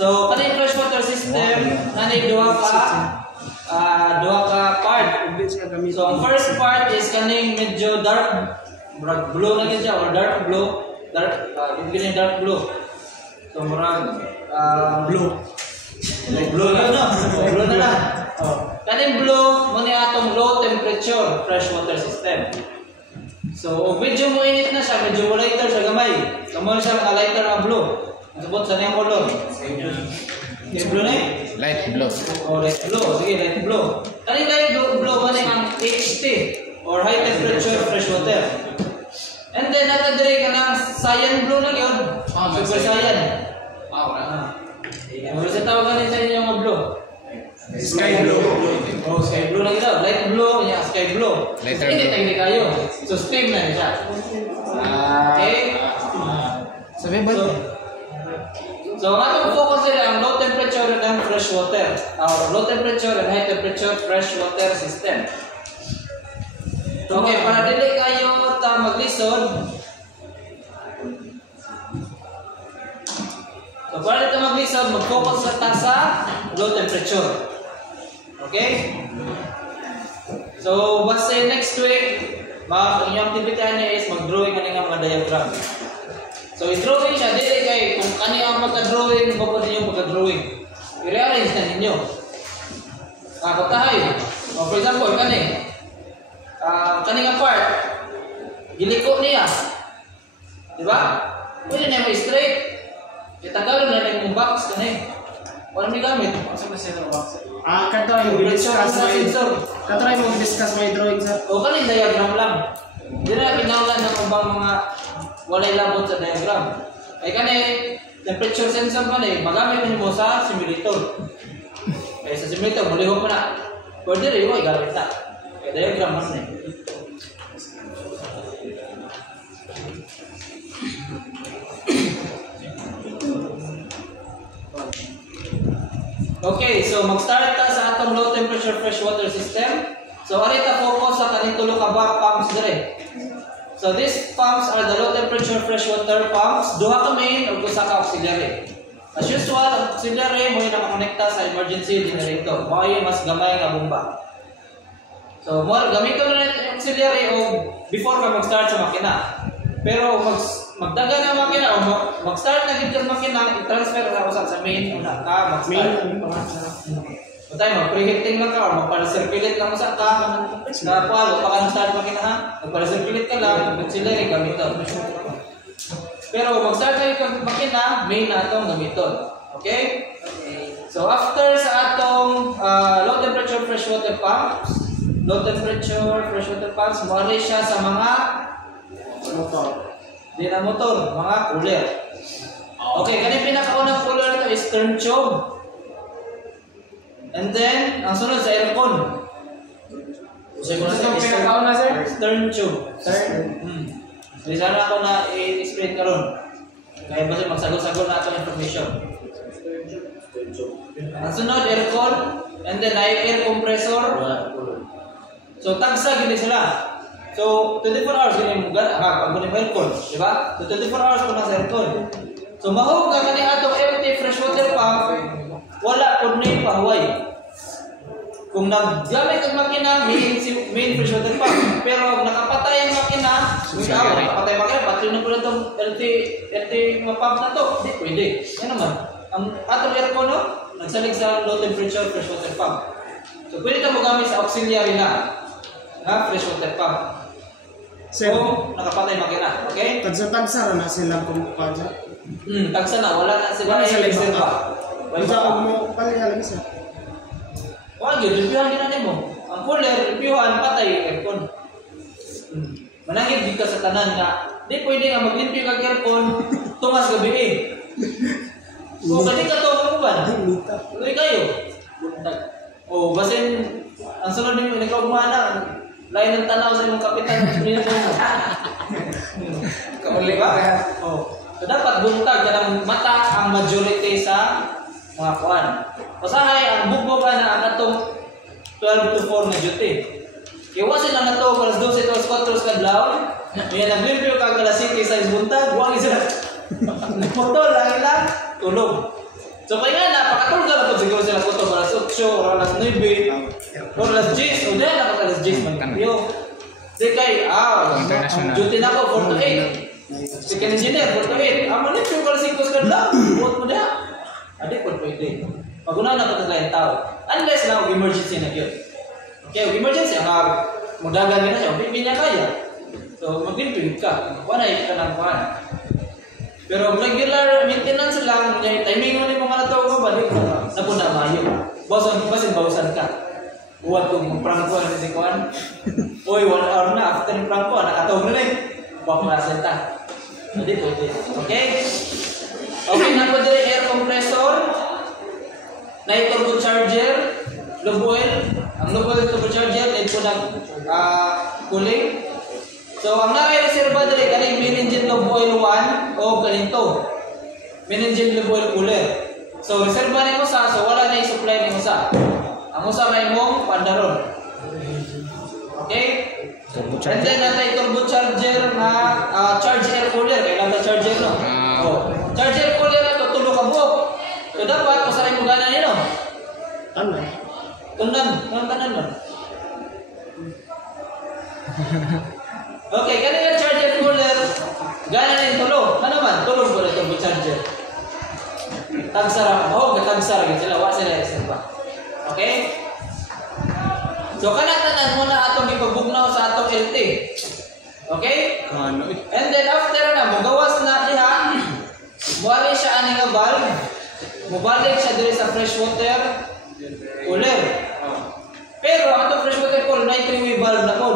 So kaning freshwater system nanay duha ka part. So ang first part is kaning medyo dark blue na gyud siya or dark blue. Dark blue. So murag blue. Blue na no. Blue na lang. Kaning blue mo ni atong low temperature freshwater system. So medyo mo init na siya, medyo mo lighter siya gamay. Kamo siya mga lighter na blue. Sabot sa niyang color. Yung blue na Light blue. Oh, light blue. Sige, light blue. Kaning light blue mo ni ang HT or high temperature freshwater. And then natadiri ka ng cyan blue na yun. Super cyan. Ano sa tawagan sa inyo mga blue? Sky blue. Oh, sky blue na gila. Light blue, niya sky blue. Lighter Hindi blue. tayo kayo. So steam na siya. Okay? Sabi ba? So ang atong focus nila ang low temperature and fresh water. Or low temperature and high temperature fresh water system. Okay, para dili kayo ta maglisod. So para dito maglisod, mag-focus sa tasa low temperature. Okay? So basta next week, inyong activity niya is mag-drawing ka nga mga diagram. So i-drawing siya, dili kay kung kani ang pagka-drawing, bapod ninyo pagka-drawing. I-rearrange na ninyo. Kutahay. For example, kani nga part, giliko niya. Diba? Pwede na may straight. Itagalog na yung box kani. Wala may gamit. Katry mo discuss my drawing, sir. O kani diagram lang. Di na pinaulan ng ubang mga walay labot sa diagram. Ay kani temperature sensor man magamit mo sa simulator. Ay sa simulator mulihok mo na. Pwede rin mo igamit na. Kaya diagram man na. Okay, so mag-start ta sa atong low temperature freshwater system. So ari ta focus sa kaning tulo ka pumps dire. So these pumps are the low temperature freshwater pumps. Duha ka main ug usa ka auxiliary. As usual, ang auxiliary mo nakakonekta sa emergency generator. Mao mas gamay nga bomba. So mo gamiton na yung auxiliary o before ka mag-start sa makina. Pero magdaga na makina o mag-start na gid ang makina, i-transfer sa usa sa main una ka mag-start. Patay mo preheating lang ka or magpa-circulate lang sa ka. Na palo pa ka start makina ha. Magpa-circulate ka lang, auxiliary gamiton. Pero mag-start kayo kang makina, main na atong gamiton. Okay? So after sa atong low temperature freshwater pumps, mawari siya sa mga motor. Di na motor, mga cooler. Okay, ganyan pinakaunang cooler na ito is turn tube. And then, ang sunod sa aircon. So, yung pinakauna, sir? Turn tube. So, sana ako na i-explain ka ron. Kaya basta magsagot-sagot na itong information. Ang sunod, aircon. And then, air compressor. So, tagsa gini sila. So, 24 hours gini mo pag gini mo aircon, di ba? So, 24 hours ko na sa aircon. So, mahog ka kani atong empty freshwater pump, wala po na pahuway. Kung naggamit ang makina, main freshwater pump. Pero nakapatay ang makina, nakapatay makina, battery na po na itong LT pump na to. Hindi, pwede. Yan naman. Ang atong aircon, no? Nagsalig sa low temperature freshwater pump. So, pwede ito mo gamit sa auxiliary na freshwater pump. So, nakapatay makina, okay? Tagsa na sila kung padya. Tagsa na, wala na sila reserva. Wala ka mo pala lagi sir. Wala yun, reviewhan din natin mo. Ang cooler, reviewhan, patay aircon. Manangin di ka sa tanan nga, di pwede nga maglimpyo kag aircon, tungas gabi eh. So, kasi ka to, kamuban? Tuloy kayo. O, basin, ang sunod din mo, nagkaugmana, lain ng tanaw sa imong kapitan ng Supreme Court. Kauli ba? Oh. So dapat buntag kanang mata ang majority sa mga kuan. Usahay ang bugbogan na ang atong 12 to 4 na duty. Iwasin lang nato alas 12 to alas 4 sa kadlaw. May naglimpyo kag alas 7 sa buntag, wa gid sila. Nagpotol lang ila tulog. So kaya nga, napakatulga na po siguro sila ko ito, alas 8, or alas 9, or alas 10, o dahil na alas 10 man yun. Di kay, duty na ko, 4 to 8. Second engineer, 4 to 8. Manit yung alas 5 ka lang, buot mo na. Adi po pwede. Pag-unahan na po tayong tao. Unless na, emergency na yun. Okay, emergency, ang mudagan na siya, hindi niya kaya. So, mag-impim ka. Wala ka ng kuhan. Pero regular maintenance lang, timing mo ni mga natao ko, balik na po na mayo. Basin bawasan ka. Buwan kong prangko na si Kuan. Uy, 1 hour na, after ng prangko, nakatawag na eh. Bak na senta. Hindi pwede. Okay? Okay na po din air compressor, na turbo charger, lube oil. Ang lube oil turbo charger, need po ng cooling. So, ang naka-reserva dali, kaning main engine lube oil 1 o ganito. Main engine lube oil cooler. So, reserva na mo sa, so wala na i-supply na mo sa. Ang usa may mong pandaron. Okay? And then, natin turbo charger na charge air cooler. Kailan na charger, no? Charger cooler na ito, tulo ka buok. So, dapat, masaray mo gana nino. Ano? Tunan mo. Okay, kanina charger cooler, gana na yung tulo. Ano naman? Tulog ko na turbo charger. Tagsara. Tagsara. Sila, wala sila yung ba? Okay? So, kanatanan mo na atong ipabugnaw sa atong LT. Okay? And then, after na, magawas na diha, muwari siya aning nga valve, mubalik siya diri sa freshwater cooler. Pero, atong freshwater cooler, na i-3-way valve na po.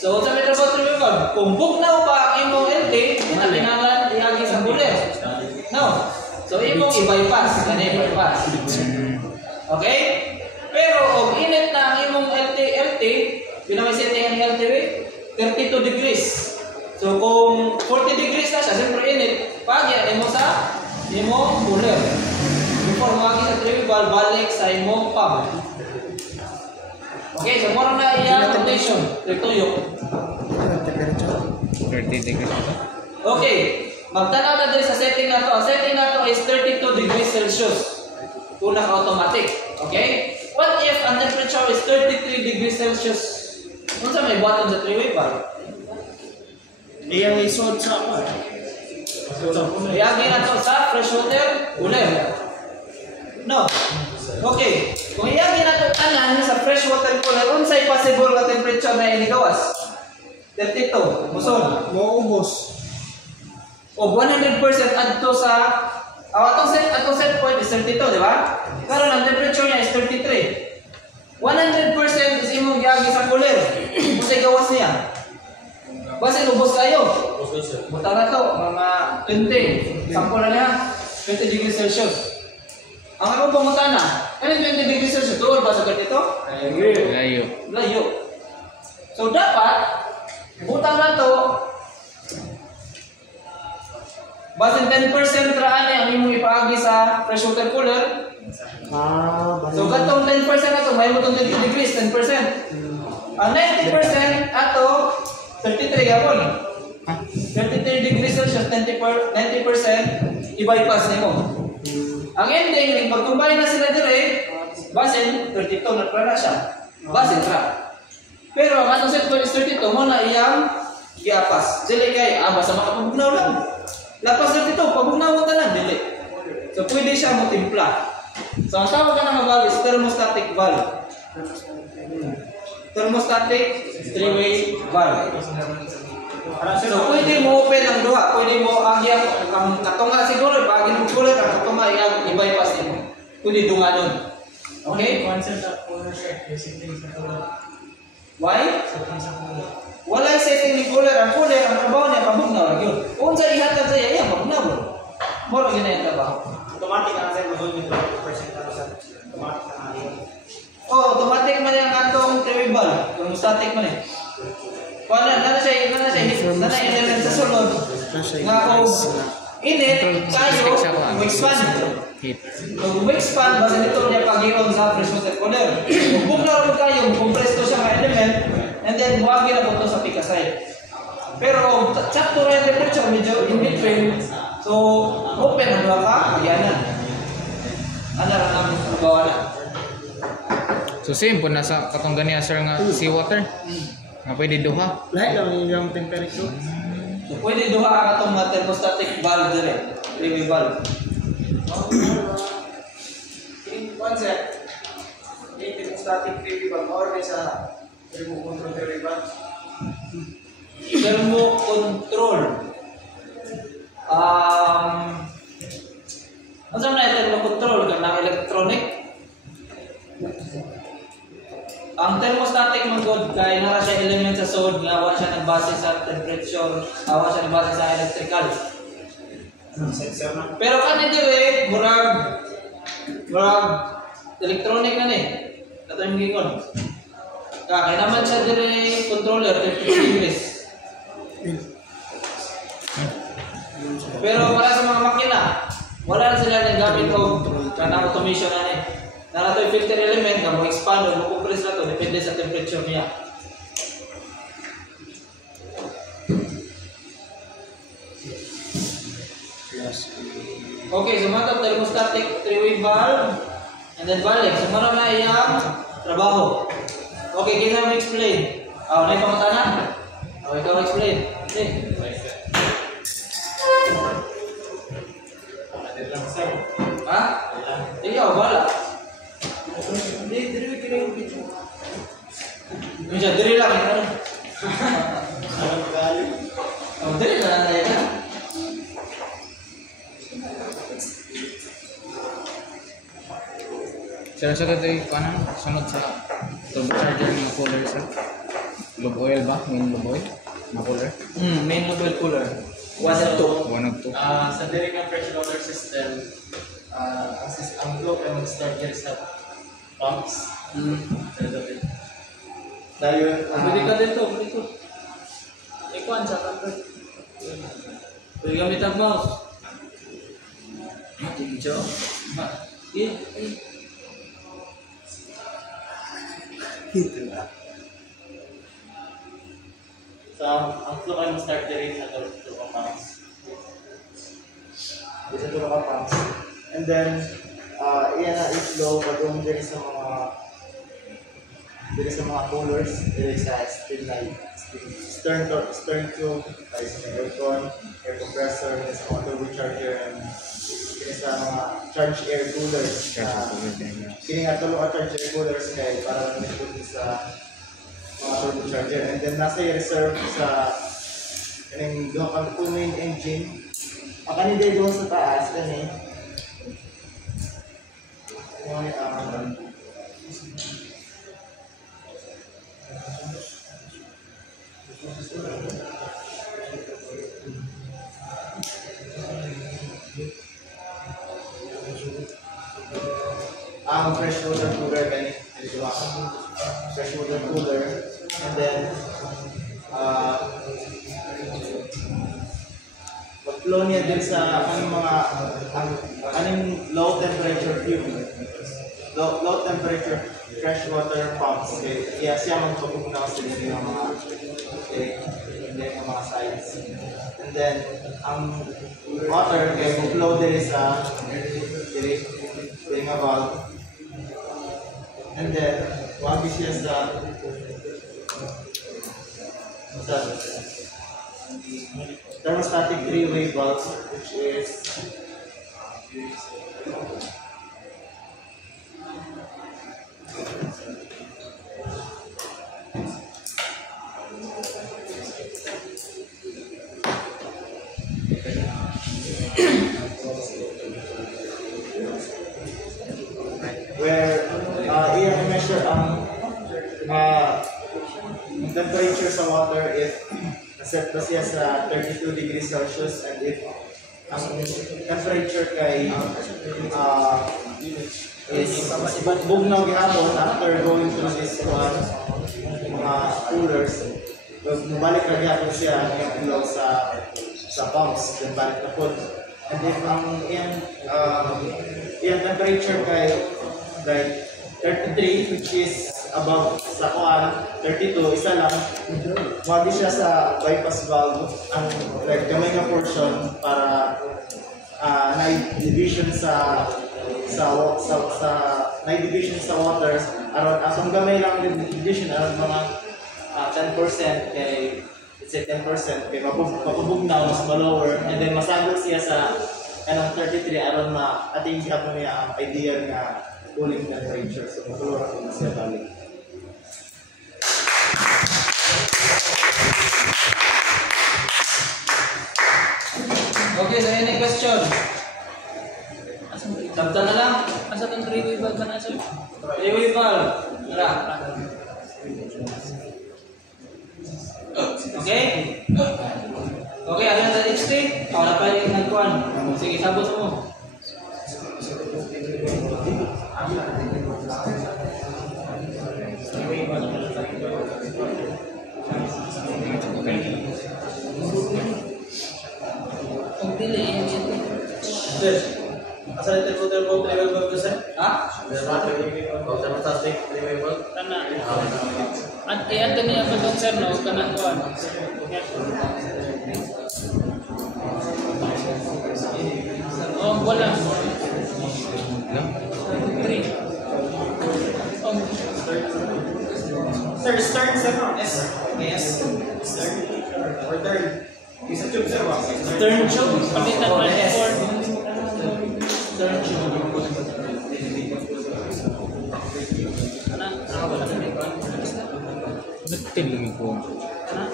So, sa metro battery valve, kung bugnaw pa ang imong LT, tinangalan iagi sa cooler. No. So, imong i-bypass. Kani i-bypass. Okay? Pero, kung init na ang imong LT, pinamay-setting ang LT, 32 degrees. So, kung 40 degrees na siya, siyempre init, pagya imo sa imong cooler. Before magi sa 3-way valve, balik sa imong pump. Okay, so mura na iya rotation. Tuyok. 30 degrees. Okay, magtanaw na din sa setting na to. Ang setting na to is 32 degrees Celsius. Kung naka-automatic. Okay? What if ang temperature is 33 degrees Celsius? Kung sa may button sa 3-way valve? Iyang isod sa apa? Iyagi na to sa freshwater cooler. No. Okay. Kung iyagi na ito tanan sa freshwater cooler, unsay possible ka temperature na inigawas? 32. Muson. Maubos. O 100% adto sa atong set point is 32, di ba? Karon ang temperature niya is 33. 100% is imong giagi sa cooler. Unsay gawas niya? Basta ubos kayo. Buta na to, mga 20. Sample na niya, 20 degrees Celsius. Ang ako pumunta na, ano 20 degrees Celsius? Tuol ba sa ganito? Layo. So dapat, butang na to, basin 10% raan ang imong ipaagi sa freshwater cooler. So katong 10% na to, may mo itong 20 degrees, 10%. Ang 90% ato, 33 gapon. 33 degrees Celsius, 90%, i-bypass nimo. Ang ending, pag-combine na sila dire, basin, 32 na siya. Basin tra. Pero ang atong set point is 32, mo na iyang giapas. Dili kay, basta makapagugnaw lang. Lapas 32, pagugnaw mo tanan, dili. So pwede siya mo timpla. So ang tawag ka ng valve is thermostatic valve. Thermostatic 3-way valve. So pwede mo open ang duha, pwede mo ang katunga siguro, pag mo cooler ang katunga i-bypass nimo. Pwede dunganon. Okay? Why? Wala setting ni cooler, ang trabaho niya pabugnaw ra gyud. Kung sa ihatag sa iya, pabugnaw mo. Mo ra gyud ang trabaho. Automatic ang sa mo yung 20% na sa automatic na ali. Automatic man ang atong three-way valve, kung static man eh. Wala na siya element sa sulod. Nga kung init kayo, mag-expand. Kung mag-expand, basta nito niya pag-iwan sa freshwater cooler. Kung bugnaw mo kayo, compress to siya ng element, and then buwagi na po ito sa pikasay. Pero sakto rin temperature, medyo in between. So, open ang mga ka, ayan na. Ano ra namin bawa na. So same po nasa katong ganiya sir nga seawater. Nga pwede duha. Lahat lang yung temperature. So pwede duha ka itong thermostatic valve dire. Review valve. In one set, yung thermostatic review valve or sa remote control review valve. Thermo control. Ano sa mga thermo control ka ng electronic? Ang thermostatic magod kay nara siya element sa sod nga wa siya nagbase sa temperature, wa siya nagbase sa electrical. Sensor na. Pero kani dire murag electronic na ni. Kato yung gingon. Kaya naman siya dire controller 30 degrees. Pero para sa mga makina, wala na sila nagamit o kanang automation na ni. Na ito yung filter element nga mo expand o mo compress na to depende sa temperature niya. Okay, so matang thermostatic three-way valve and then balik. So mara na iyang trabaho. Okay, kina mo explain. May pangutanan? Ikaw explain. Okay. Ha? Ikaw, bala. Diri lang ito. Diri lang na yan. Sir, sa dati kanan sunod sa turbocharger ng cooler sir. Lube oil ba? Main lube oil na cooler? Main level cooler. 1 and 2. 1 of 2. Sa direct ng pressure water system, ang flow ay mag-start here sa pumps. Dahil Pwede ka dito, dito. ikuan sa convert. Pwede gamit ang mouse. Dito. So, ang flow ay mag-start direct sa pumps. Isa ito mga pumps. And then, iyan na i-flow pagong diri sa mga coolers, diri sa steel light, stern tube, ay sa aircon, air compressor, sa mga turbocharger, and diri sa mga charge air coolers. Kini nga tulo ka charge air coolers kay para nito sa mga turbocharger. And then nasa i-reserve sa kaning duha ka main engine. Akani day doon sa taas kani. Ang fresh water cooler kani. Fresh water cooler. And then pag-flow niya din sa aning low temperature tube. Low temperature fresh water pumps. Okay. Kaya siya magpapugnaw sa dito ng mga mga sides. And then ang water kaya mag-flow din sa nga valve. And then wag siya sa thermostatic three-way valve, which is where i-measure ang temperature sa water if naset ba siya sa 32 degrees Celsius, and if ang temperature kay is bugnaw gihapon after going through this mga coolers, balik na gihapon siya yung flow sa pumps, then balik na po. And if ang yung temperature kay like 33, which is above sa kuan 32, isa lang wagi siya sa bypass valve, ang like kamay nga portion para na division sa sa may division sa waters around asong gamay lang yung division around mga 10% kay let's say 10% kay mapubugnaw mas lower and then masagol siya sa kanang 33 aron ating gihapon niya ang idea nga cooling temperature so matulura ko na siya balik. Okay, so any question? Sabta na lang. Asa tong 3-way valve na sir? 3-way valve. Tara. Okay? Okay, ano yung HT? Para pa yung nagkuhan. Sige, sabot mo. Kung pili yan yan. Sir, asa natin po tayo po 3-way valve sir? Ha? Thermostatic 3-way valve. Kana. At i-add niya pa dong sir no kanang kuan. Oh, wala. 3. Oh, Sir, start sir. Yes. Start. Or third. Isa tube sir. Turn tube. palitan man Yes. for Turn tube. kana. Wala na may kuan. Nagtil lang ko. Kana.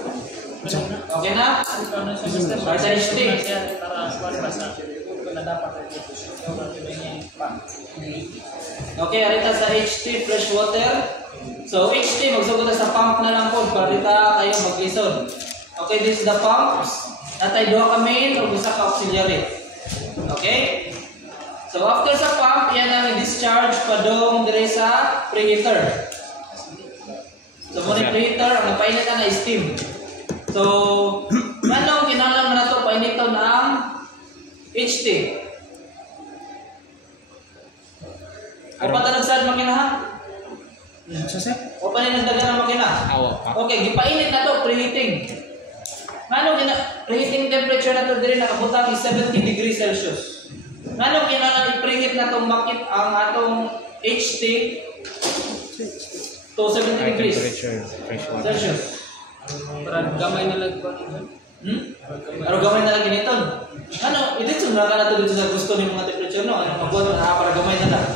Okay na? Ano sa system? Para sa HT. Para kuan basta. Kung dapat Okay, arita sa HT fresh water. So HT magsugod na sa pump na lang po para dita kayo maglisod. Okay, this is the pumps. Natay duha ka main ug usa ka auxiliary. Okay? So after sa pump, yan ang discharge padong dire sa preheater. So mo ni preheater ang napainit na steam. So manong kinahanglan man nato painiton ang HT. O pa talagsad makina ha? Sa sir? O pa nagdagan ang makina? Awo. Okay, gipainit na to, preheating. Ngano preheating temperature na to diri nakabutang is 70 degrees Celsius. Ngano kinahanglan i-preheat na tong makit ang atong HT to 70 degrees Temperature, fresh water. Celsius. Para gamay na lang kuan. Pero gamay na lang giniton. Ano, idito na ka na to dito sa gusto ni mga temperature no? Ano mabuhat na para gamay na lang.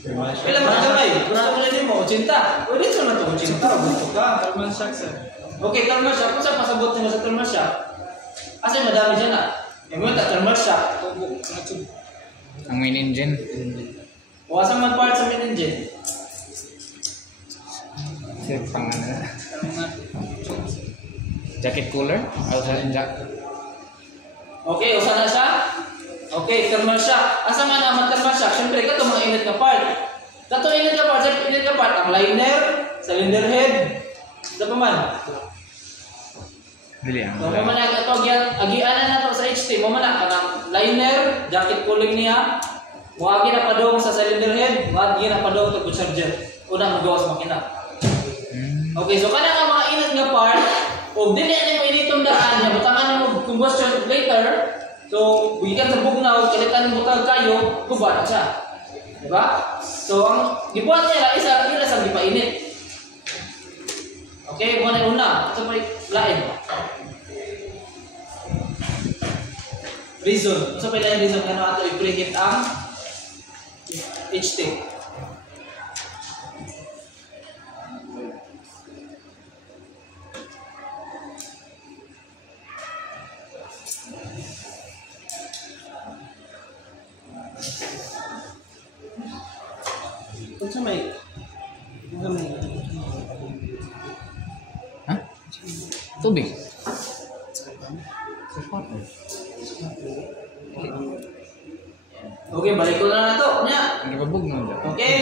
Kailan mga gamay? Gusto mo na mo, 80. Pwede ito na ito, 80. Gusto ka. Thermal shock sir. Okay, thermal shock. Kung saan pasabot nyo sa thermal shock? Kasi madami dyan na. Yung mga thermal shock. Ang main engine. Wasan man part sa main engine. Sir, pangalan na. Jacket cooler? Okay, usan na siya? Okay, thermal shock. Asa man ang thermal shock? Siyempre, ito mga init na part. Ito init na part. Sa init na part, ang liner, cylinder head. Ito pa man. Dili ang. So, mamana ito, agianan na ito sa HT. Mamana, kanang liner, jacket cooling niya. Muagi na padong sa cylinder head. Muagi na padong turbo charger. Una, magawas makina. Okay, so kanang ang mga init nga part, kung dili na mo initong daan, niya, butangan mo combustion later, so, bugikan sa bugnaw, kalitan mo butang kayo, guba na siya. Diba? So, ang gibuhat niya, ila sa gipainit. Okay, muna una. Ito pa lain. Reason. Ito pa lain reason kano ato i-preheat ang HT. Kung sa may Ha? Tubig. Okay, balik ko na to. Nya. Ang nababog na dyan. Okay.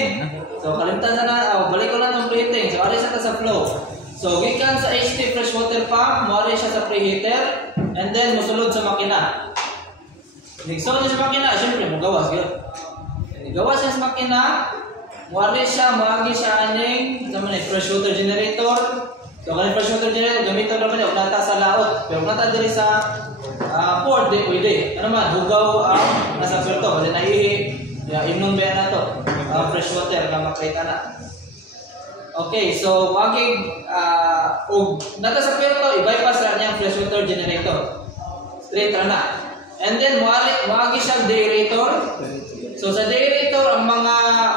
So, kalimtan na balik ko na itong preheating. So, ari siya ta sa flow. So, gikan sa HT fresh water pump, moari siya sa preheater, and then musulod sa makina. Nigsulod sa makina, syempre, magawas yun. Gawas siya sa makina, muari siya, muagi siya aning, ano man fresh water generator. So, kanin fresh water generator, gamitin naman yun, nata sa laot. Pero nata diri sa port, di pwede. Ano man, hugaw ang nasa swelto, kasi naihi, imnon ba na to? Fresh water nga makita na. Okay, so wagig nata sa puerto i-bypass ra niyang fresh water generator. Straight ra na. And then wagi siya deaerator. So sa deaerator ang mga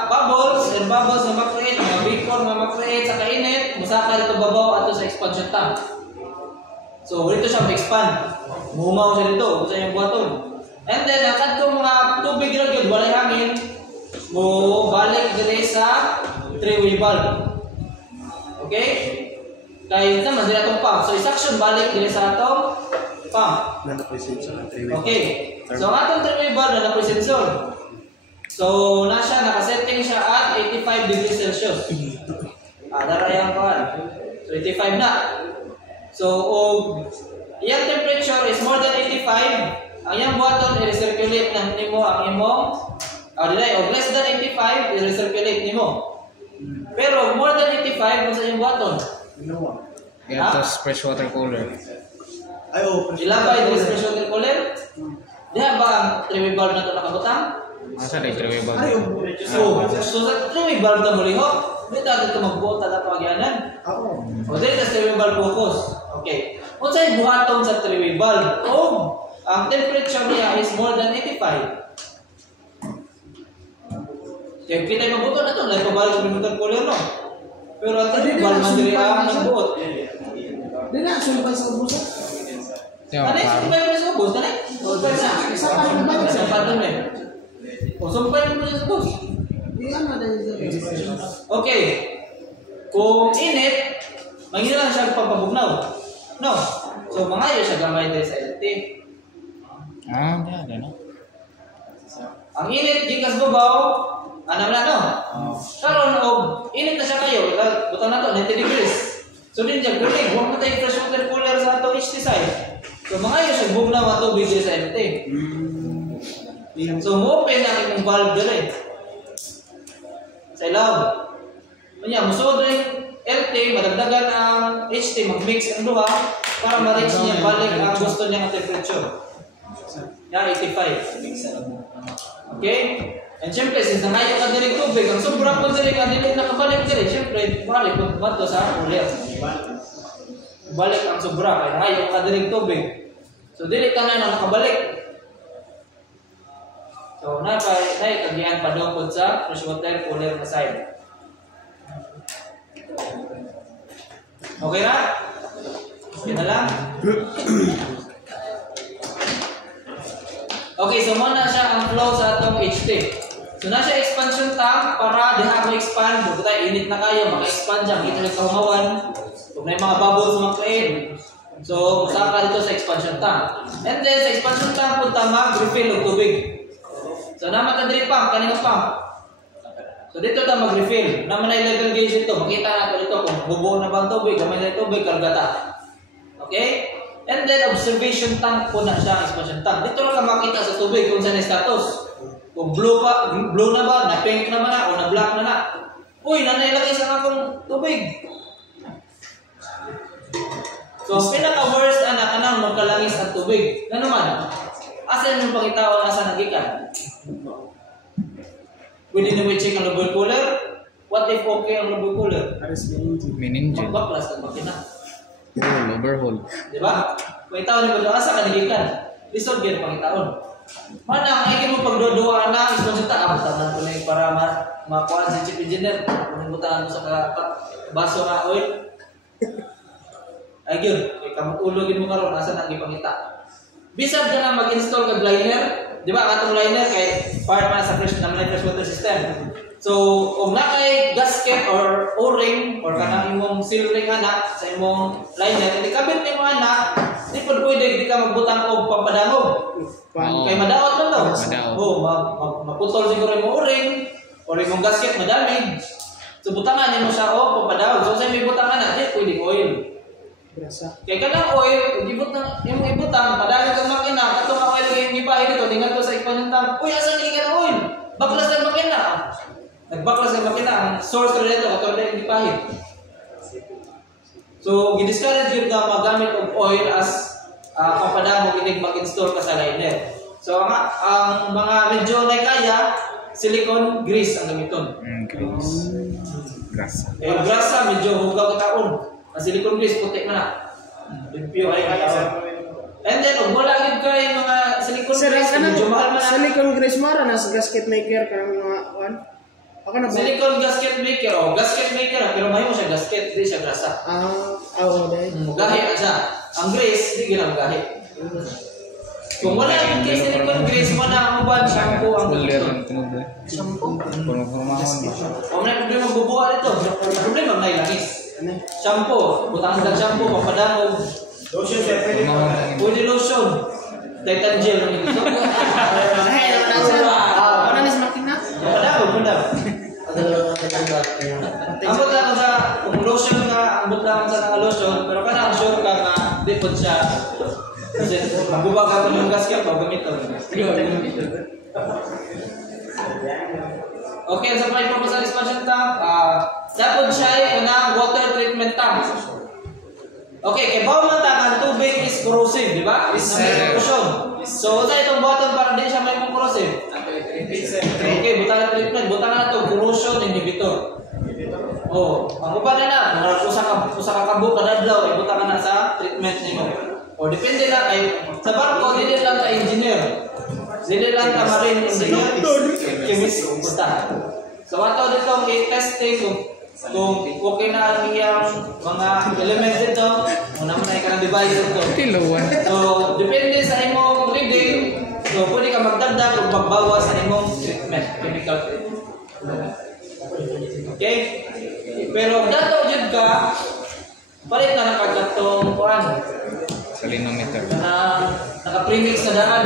bubbles na ma-create, mga vapor na ma-create sa kainit, musaka dito babaw ato sa expansion tank. So dito siya ma-expand. Muhumaw siya dito sa iyang buhaton. And then ang kadtong mga tubig ra gyud walay hangin, mo balik diri sa three-way valve. Okay? Kaya naman dili atong pump. So i-suction balik diri sa atong pump. Okay. So ang atong three-way valve na na sensor. So naka-setting siya at 85 degrees Celsius. Darayang ko. So 85 na. So iyang temperature is more than 85. Ang iyang buhaton i-recirculate na nimo ang imong less than 85 i-recirculate nimo. Pero more than 85 kung sa iyong buhaton. Yeah, ito fresh water cooler. Ilabay dito fresh water cooler. Diha ba ang three-way valve na ito nakabutang? Asa na three-way valve? So sa three-way valve na muli ho, dito natin ito magbuot na pagyanan. O dito sa three-way valve focus. Okay. Kung sa'yo buhaton sa three-way valve, ang temperature niya is more than 85. Kaya kita yung mabuto na ito, lahat pabalik sa remote cooler, no? Pero ang three-way valve man diri ang nagbuot. Di na, sulpan sa ubusa. Ano yung sumpay mo sa ubos? Ano yung sumpay na? Isang pato na eh. O sumpay mo sa ubos? Okay. Kung init, mangyari lang siya papabugnaw. No? So mangayo siya gamay tayo sa LT. Dahil no? Ang init, gikas babaw, ano na no? Karon init na siya kayo, butang na to, 90 degrees. So din dyan, galing, huwag na tayo fresh water cooler sa ato HT side. So mangayo siya bugnaw ang tubig dito sa LT. So mo-open ang imong valve dito sa ilaw. Kanya, musod rin LT, madagdagan ang HT, mag-mix ang duha para ma-reach niya balik ang gusto niya ng temperature. Yan, 85. Okay? And syempre, since nangayo ka direct tubig, ang sobrang po direct ka, hindi nakabalik direct, syempre, balik kung bato sa cooler. Balik ang sobra, kaya nangayo ka direct tubig. So, direct ka na nakabalik. So, kagihan pa daw po sa fresh water cooler na side. Okay na? Okay na lang? Okay, so muna siya ang flow sa atong HT. So, nasa expansion tank para diha mo expand. Kung tayo init na kayo, maka-expand siya. Kita yung kahumawan. Kung may mga bubbles mag-create. So, saka dito sa expansion tank. And then, sa expansion tank, punta mag-refill ng tubig. So, naman ka diri pump, kanina pump. So, dito ta mag-refill. Naman na level gauge ito. Makita natin ito kung bubuo na ba ang tubig. Kamay na tubig, kargata. Okay? And then, observation tank po na siya, expansion tank. Dito lang ka makita sa tubig kung saan yung status. Kung blue na ba, na pink na ba na, o na black na na. Uy, nanailagay sa akong tubig. So, pinaka-worst anang magkalangis ang tubig. Na naman, asan yung pangitao, asan nagikan? Pwede na may check ang lubboy cooler? What if okay ang lubboy cooler? Meningitis. Magbaklas ang makina. Overhaul. Diba? Pangitao ni Bado, asa ka nagikan? Lisod yan pangitaon. Mana, ay mo pagdodoa na, isang sita, abutanan ko na yung para makuha si chief engineer. Kung butanan mo sa baso na oil. Ay yun, kamutulogin mo karon asa nang ipangita. Bisag ka na mag-install kag liner, di ba? Atong liner kay part man sa fresh water system. So, kung na kay gasket or O-ring or kanang imong seal ring ana sa imong liner, ikabit nimo ana, di pud pwede di ka magbutang og pampadangog. Kay madaot man daw. Maputol siguro imong O-ring or imong gasket madamig. So butangan nimo siya og pampadangog. So sa may butangan na, di pwede oil. Kaya kanang oil, imong ibutang, padali kang makina, katong oil yung ipahin dito, tingnan ko sa expansion tank, uy, asan hindi ka na oil? Baklas ng makina. Nagbaklas ng makina, ang source na dito, katong na yung ipahin. So, gidiscourage yun na magamit ng oil as pampadang mo inig mag-install ka sa liner. So, ang mga medyo na kaya, silicone grease ang gamiton. Grease. Grasa. Yung grasa, medyo hugaw kitaon. Ang silicone grease, puti man na. Limpyo ay kitaon. And then, kung wala yun kayo mga silicone Sir, grease, ano? medyo mahal man na. Silicone grease mo rin, as gasket maker, karang mga, kuhan? Ako na ba? Silicone gasket maker, gasket maker, pero mahimo siya gasket, di siya grasa. Oo, dahil. Gahi siya. Ang grease, di ginang gahi. Kung wala yung case silicone grease, mo na ang uban, shampoo ang Cooler gamiton. ang tunog ba? Shampoo. Kung kumahon ba? Kung may problema magbubuha nito, problema may langis. Shampoo, butang ng shampoo, papadangog. Lotion sir, pwede Kumahon ba? ang Pwede lotion. Titan gel ang ito. Ay, naman sir. Ano na sa makina? Papadangog, papadangog. Ambot lang sa, kung lotion ka, ambot lang sa nga lotion, pero ka na ang sure ka na di po siya. Kasi magbubag ako ng gasket, gamiton. Okay, sa may purpose ng expansion tank, dapat siya ay unang water treatment tank. Okay, kaya bawa man tank, ang tubig is corrosive, di ba? Is corrosion. So, sa itong bottom para di siya may corrosive. Okay, butang na treatment. Butang na ito, corrosion inhibitor. Oh, ang uban na na, usa ka kabo kada adlaw ay butang na sa treatment nimo. O depende lang ay sa barko dili lang ka engineer. Dili lang ka marine engineer, chemist butang. So ato dito i-testing kung okay na ang iyang mga elements dito, una man ay kanang device dito. Tilawan. So depende sa imong reading, so pwede ka magdagdag o magbawas sa imong treatment, chemical treatment. Okay? Pero dato jud ka palit na nakagantong kuan Salinometer. na naka-premix na daan.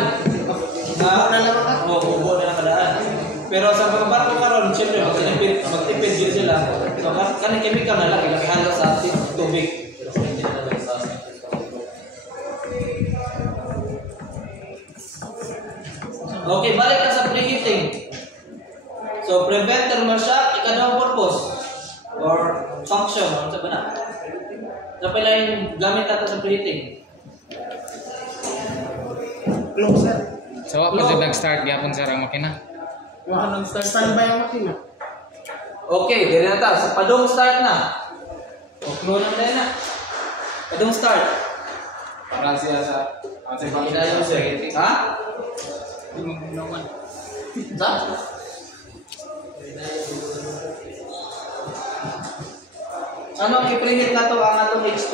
Ubo na nakadaan. Pero sa mga barko karon, siyempre magtipid din sila. So kanang chemical na lang ilagay sa tubig. Okay, balik na sa preheating. So prevent thermal shock, ikadawang purpose or function, ano sabi na? So pala yung gamit natin sa preheating. Closer. So, ako dyan nag-start yapon sa makina. Standby ang makina. Okay, dili na ta. Sa padong start na. O, flow na tayo na. Padong start. Parang siya sa Panginayon sir. Ha? Sa? Ano ang i-preheat na to ang atong HT?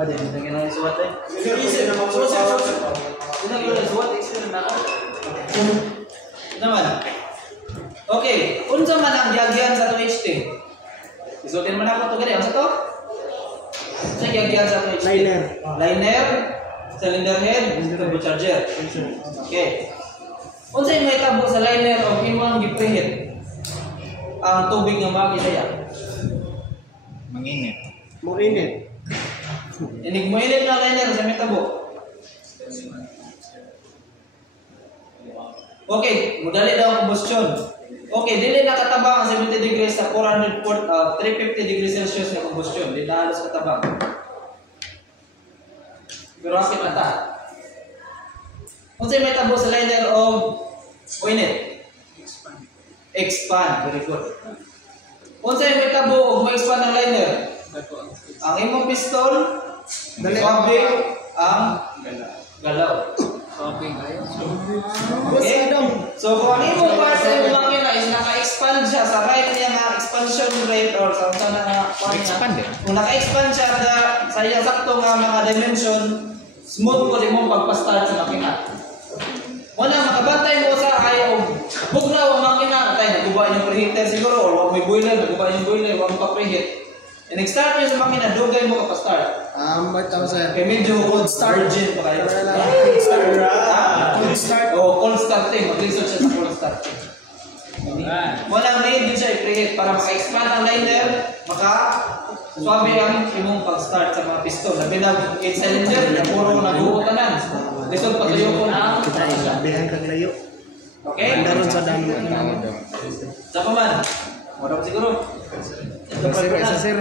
Pwede, hindi na yung suwat eh. Hindi na yung suwat, explain na ako. Naman. Okay, unsa man ang giyagyan sa itong HT? Isutin man ako ito gani. Ano sa ito? Sa giyagyan sa itong HT? Liner. Liner, cylinder head, turbocharger. Okay. Unsa yung may tabo sa liner o imong gipreheat? Ang tubig nga makilaya. Manginit. Mo init. Inig mo init na liner sa may tabo. Okay, mudali daw ang combustion. Okay, dili nakatabang ang 70 degrees sa 350 degrees Celsius na combustion. Di na halos katabang. Pero akit na ta. Kung sa'yo may tabo sa liner o init? Expand. Very good. Kung sa'yo may tabo o ma-expand ang liner? Ang imong piston, swabe ang galaw. Okay? So kung ang imong part sa imong makina is naka-expand siya sa right niya nga expansion rate or sa na nga Expand eh. kung naka-expand siya sa iya sakto nga mga dimension, smooth po din mo pagpa-start sa makina. Wala, makabantay mo sa ayaw. Bugnaw ang makina, tayo naguba yung preheater siguro or wag may boiler, naguba yung boiler, wag mo pa-preheat. And nag-start nyo sa makina, dugay mo ka pa-start. Ba't ako sir? Okay, medyo cold start. Virgin pa kayo. Cold start. O, cold starting. Mag-research siya sa cold starting. Walang need din siya i-preheat para maka-expand ang liner, maka-swabe ang imong pag-start sa mga piston. Labi na 8 cylinder, na puro naguutanan. Lisod patuyo ko na ang Bihan kang layo. okay? Daron sa damo. Sa paman? Wala siguro. Isa sir.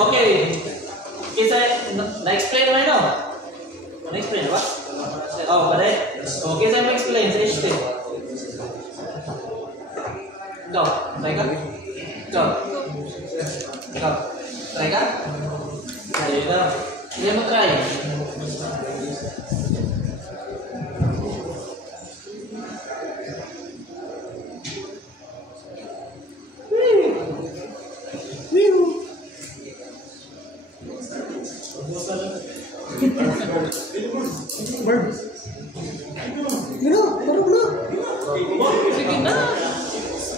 Okay. Kisa, na-explain mo no? Na-explain ba? Oh, pare. Okay, sa'yo ma-explain sa HT. Ikaw, try ka? Ikaw. Try ka? Ayun na. Hindi mo try. Sige na.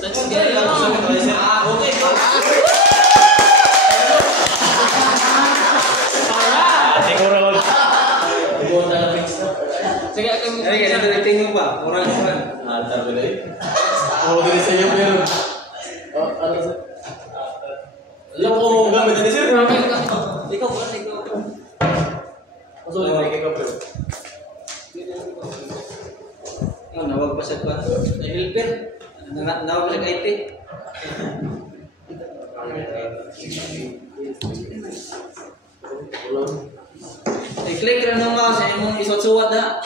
Let's get it on. Okay. Sige, akan ganito na tingin ba? Orang. Altar ba dahil? Ako din sa iyo pero. Ano sa? Loko gamit din sir. Ikaw ba? Sorry, may kaya pero. Oh, nawag pa sa kwarto. Helper. Nawag lang IT. I-click lang nung ka sa imong isuot-suwat na.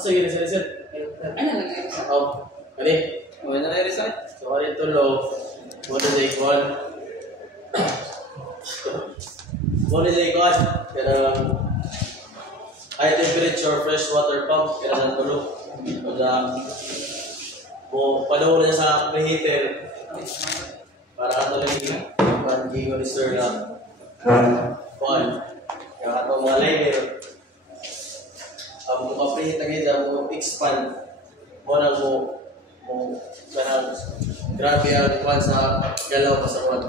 Sige, sir. Ano lang kayo? Ani? Okay na kayo resign? So, ano ito lo? What is it called? What is it called? High temperature fresh water pump. Kaya ng tulog. Kung panahon na sa preheater, para ito lang yung reserve na kung itong mga liner, kung ma-preheat na ganyan, kung expand, mo na grabe ang kwan sa galaw pa sa kwan.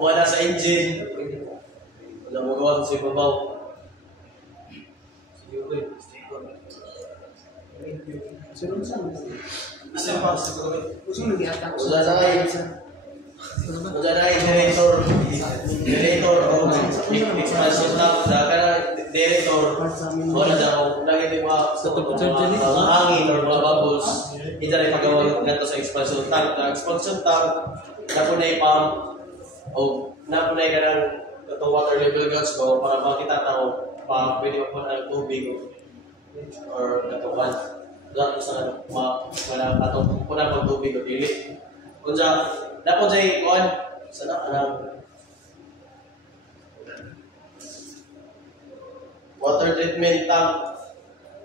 Mo na sa engine, wala mo gawa sa ibabaw. Wala na generator o expansion tank sa generator. Wala daw lagi mga hangin or mga bubbles. Hindi na ipagawa nato sa expansion tank. Ang expansion tank napunay pump o napunay ka ng water level gauge ko para makita tao pa pwede mo pa ng tubig or natukan. Wala sa wala atong puna pag tubig o dili. Kung dapat say kon sana anang water treatment tank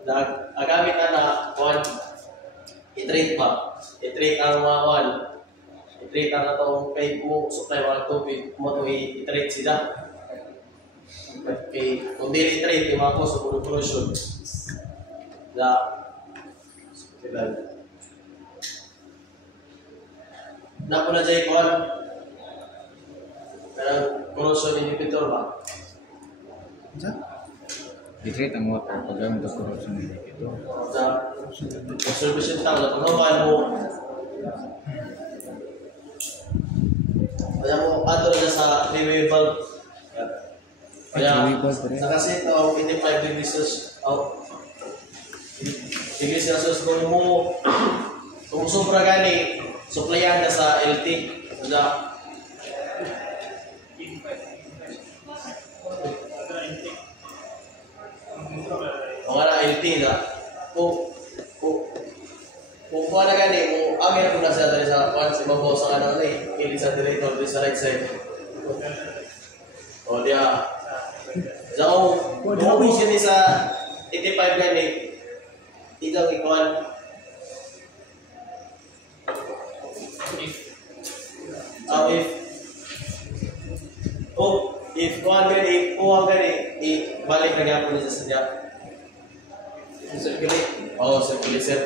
na agamit na kon i-treat ang mga kon i-treat ang atong kay mo supply mga tubig mo to i-treat sila kay kung dili i-treat yung mga cause of pollution na na po na dyan kon parang corrosion inhibitor ba? I-treat ang water pag gamit ang corrosion inhibitor. Sa observation tank na paghawakan mo kaya mo ato na sa three-way valve kaya sa kaset o 85 degrees Celsius kung sobra gani supplyan na sa LT na mga na LT na kung kuha na gani kung amir ko na siya dali sa kwan si Mabaw sa kanang ili sa director sa right side o diya sa kung siya ni sa 85 gani itang ikuan if kuha gani balik na nga po niya sa sadya circulate sir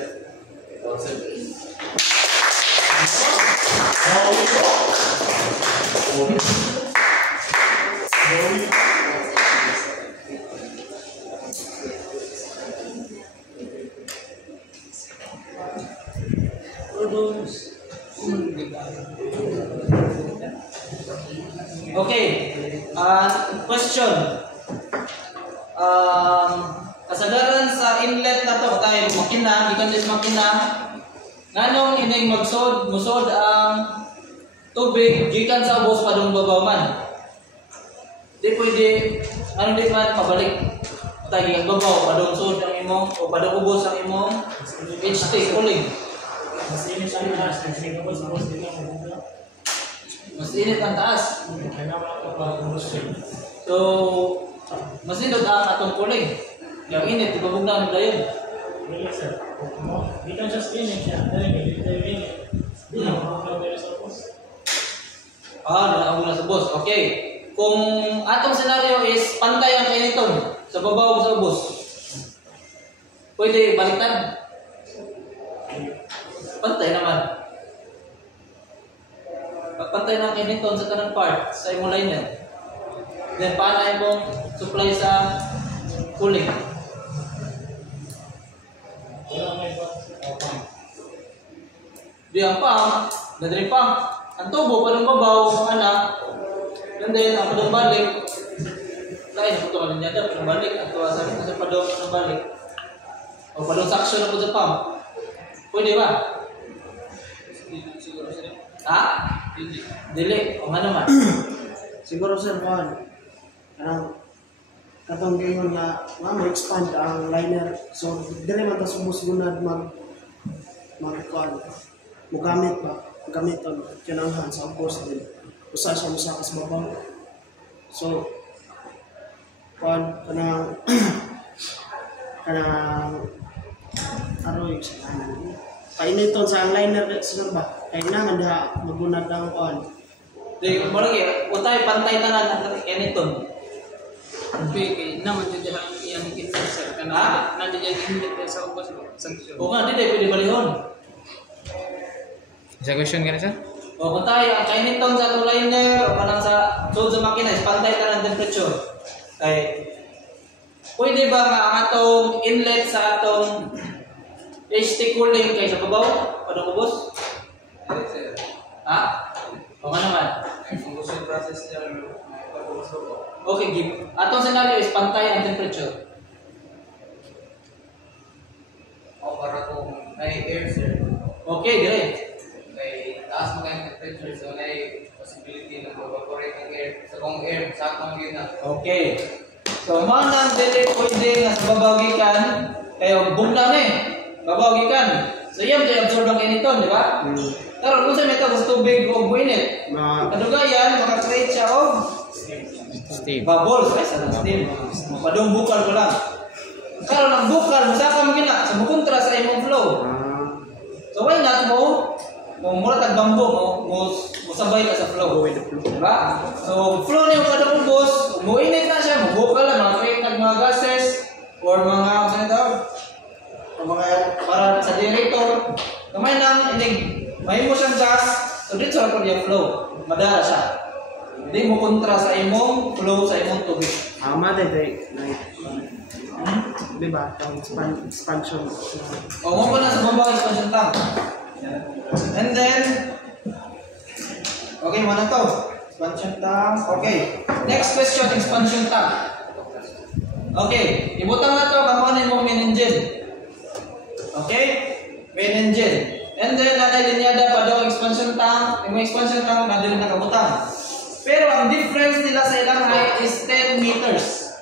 Okay. Question. Kasagaran sa inlet na to, tayo makina, gikan sa makina. Nganong ining musod ang tubig gikan sa ubos padung babaw man. Di pwede di man pabalik. Tayo ang babaw padung sud ang imong o padung ubos ang imong HT cooling. Mas init ang taas. So, mas nindot ang atong cooling. Yung init, ibabog na ang dayon. Nalawag na sa ubos. Okay. Kung atong scenario is pantay ang kainiton sa babaw sa ubos, pwede baliktad. Pantay naman. Pagpantay ng kainiton sa kanang part sa imong liner. Then paano imong supply sa cooling? Di ang pump, nadali pump. Ang tubo pa ng babaw, anak. And then, ang padong balik. Lain, ako ito kalin niya padong balik. Ang tuwa sa akin sa padong balik. O padong suction ako sa pump. Pwede ba? Ha? Dili. O nga naman. Siguro sir, Juan, katong gayon nga ma-expand ang liner. So, dili man ta subos gunad mugamit pa. Gamit ang kinanghan sa ubos din. Usa siya sa babaw. So, Juan, kanang aroy sa kanan. Painiton sa ang liner sir ba? Kaya na nga magunad ang Juan. Di, mo lagi, utay pantay tanan ang kainiton. Okay, naman dyan yung influencer ka na nandiyan yung init sa ubos sa O nga, di pwede balihon. Isa question ka na sir? O kung tayo, ang kainiton sa atong liner o kanang sa sud sa makina is pantay tanan temperature. Kay pwede ba nga ang atong inlet sa atong HT cooling kay sa babaw? Padong ubos? Ha? O nga naman. Combustion process niya Okay, give. Atong scenario is pantay ang temperature. o para kung may air sir. Okay, dire. Kay taas mo kayong temperature so may possibility na mag-evaporate ang air. So kung air, sakto yun na. Okay. So, manang dili pwede nga sa babaw gikan, kayo bugna ni. Babaw gikan. So, yan tayo absorb ang kiniton, di ba? Pero kung sa metal sa tubig o buinit, kadugayan, makakreate siya og Steam. bubbles, ay sa steam. Padung bukal ko lang. Karon ang bukal, masaka mo gina, sa mukontra sa imong flow. So, why not mo? Kung mura tag bambo mo sabay ka sa flow. Diba? So, flow niyo kada ubos, umuinit na siya, mabukal lang, mga create mga gases, or mga, o mga, para sa generator, kamay nang inig, may mo siyang gas, so dito sa yung flow, madara siya. Hindi mo kontra sa imong flow, sa imong tubig. Diba? Expansion. O, mo pa na sa baba, expansion tank. And then, okay, mana to? Expansion tank. Okay. Next question, expansion tank. Okay, ibutang na to kung ano yung main engine. Okay? Main engine. And then, nanay linyada pa daw expansion tank. Yung expansion tank, nanay nakabutang. Pero ang difference nila sa ilang height is 10 meters.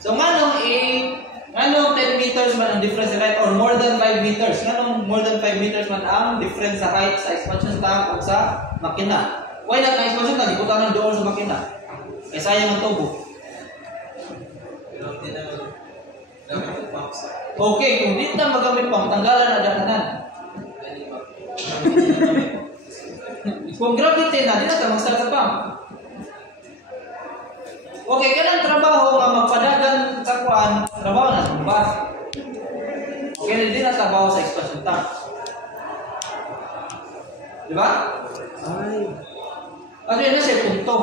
So, nganong 10 meters man ang difference sa height or more than 5 meters? Nganong more than 5 meters man ang difference sa height sa expansion tank o sa makina? Why not ang expansion tank? Ibutan ng door sa makina. Kaya sayang ang tubo. Okay, kung di na magamit pang tanggalan na dakanan. Kung gravity na, di na ka mag-start sa pump. Okay, kailan trabaho nga magpadagan sa kuan, trabaho na sa bus. Okay, di na trabaho sa expansion tank. Di ba? Ay. Ano yun na siya punto.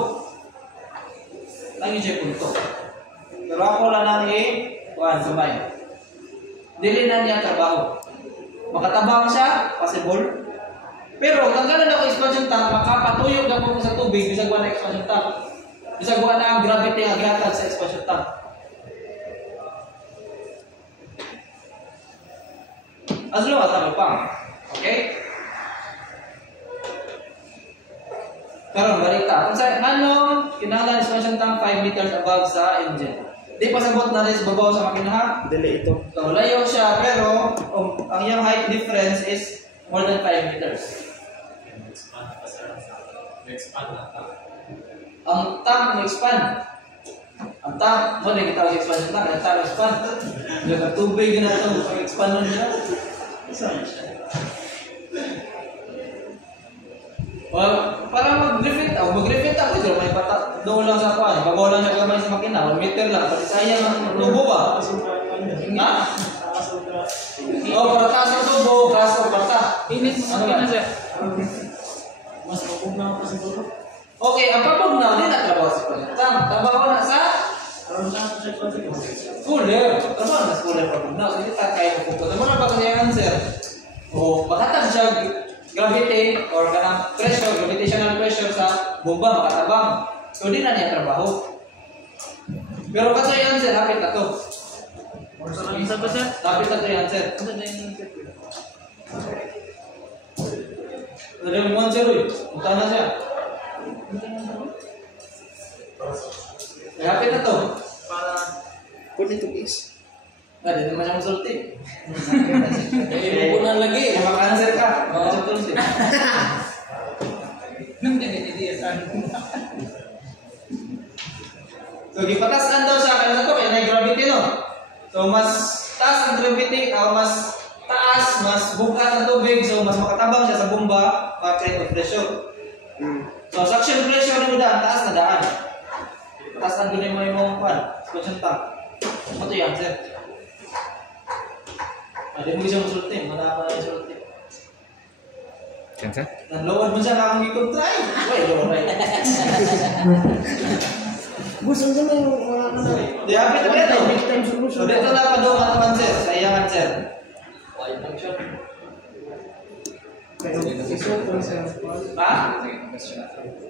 Lagi siya punto. Pero ako lang nang kuan, sumay. Dili na niya trabaho. Makatabang siya, possible. Pero kung gano'n ako expansion tank, makapatuyog na po sa tubig, bisag ba na expansion tank. Bisag ba na ang gravity ang gihatag sa expansion tank. as long as may pump. Okay? Karon balik ta. Kung sa anong kinahanglan expansion tank 5 meters above sa engine. Di pasabot na rin sa babaw sa makina ha? Dili ito. So, layo siya, pero ang iyang height difference is more than 5 meters. Ang tank na-expand. Ang tank, mo na kita expansion tank, ang tank expand. Yung tubig na ito, expand na niya. Well, para mag-refit ako, ito may bata, doon lang sa kuwan, babaw lang siya kamay sa makina, 1 meter lang, pati sayang ang tubo ba? Ha? Para taas ang tubo, taas ang bata. Init mo makina sir. Mas mapugnaw pa siguro. Okay, ang papugnaw, di na trabaho sa pagkatang. Trabaho na sa Aron lang sa pagkatang. cooler. Trabaho na sa cooler papugnaw. So, hindi tayo kaya mapugnaw. Tama na ba kasi ang answer? O, makatag siya gravity or kanang pressure, gravitational pressure sa bomba, makatabang. So, di na niya trabaho. Pero kasi yung answer, hapit na to. Isa pa sir? Hapit na to yung answer. Ano na yung answer? Ano yung answer, uy? Punta na siya. Hapit na to. Pwede ito is. Hindi naman siya masulti. Ipunan lagi. Maka-answer ka. Maka-answer. So, gipatasan daw siya. Kaya sa ito, kaya may gravity, no? So, mas taas ang gravity, mas taas, mas bukat ang tubig. So, mas makatabang siya sa bomba, maka-create of pressure. So, suction pressure ni daan, taas na daan. Taas ang mo yung pan. Suction tank. Ito yung answer. Hindi mo siya masulti. Manama na yung sulti. Sensor? Nanlawad mo siya na akong i-contray. Wait, low right. Gusto nyo na yung mga ano. Di, hapit na ito. Big time solution. So, dito na pa doon ang answer. Sa iyang answer. Kaya iso kung sa Ha?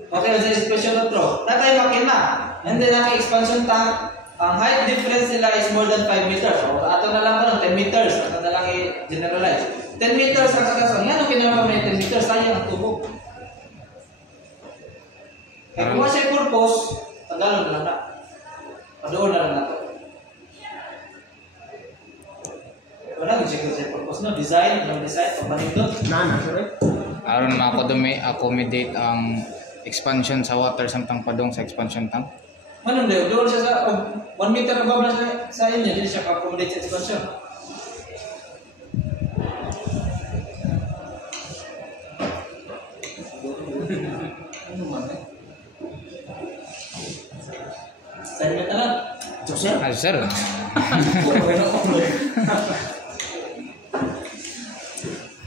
Okay, sa expression of throw. Natay makina. And then, ang expansion tank, ang height difference nila is more than 5 meters. O, ato na lang ko 10 meters. Ato na lang i-generalize. 10 meters ang sakasan. Yan ang kinama may 10 meters. Sayang ang tubo. Kaya kung siya purpose, tagalon na lang na. Padoon na lang na ito. Wala nang siya purpose no? Design, pagpanindot. Nana, sorry. Aron ma-accommodate ang expansion sa water samtang padong sa expansion tank. Manong doon siya sa 1 meter above na sa inyo, hindi siya ka-accommodate sa expansion. Assignment na lang. Joseph. Ah, sir.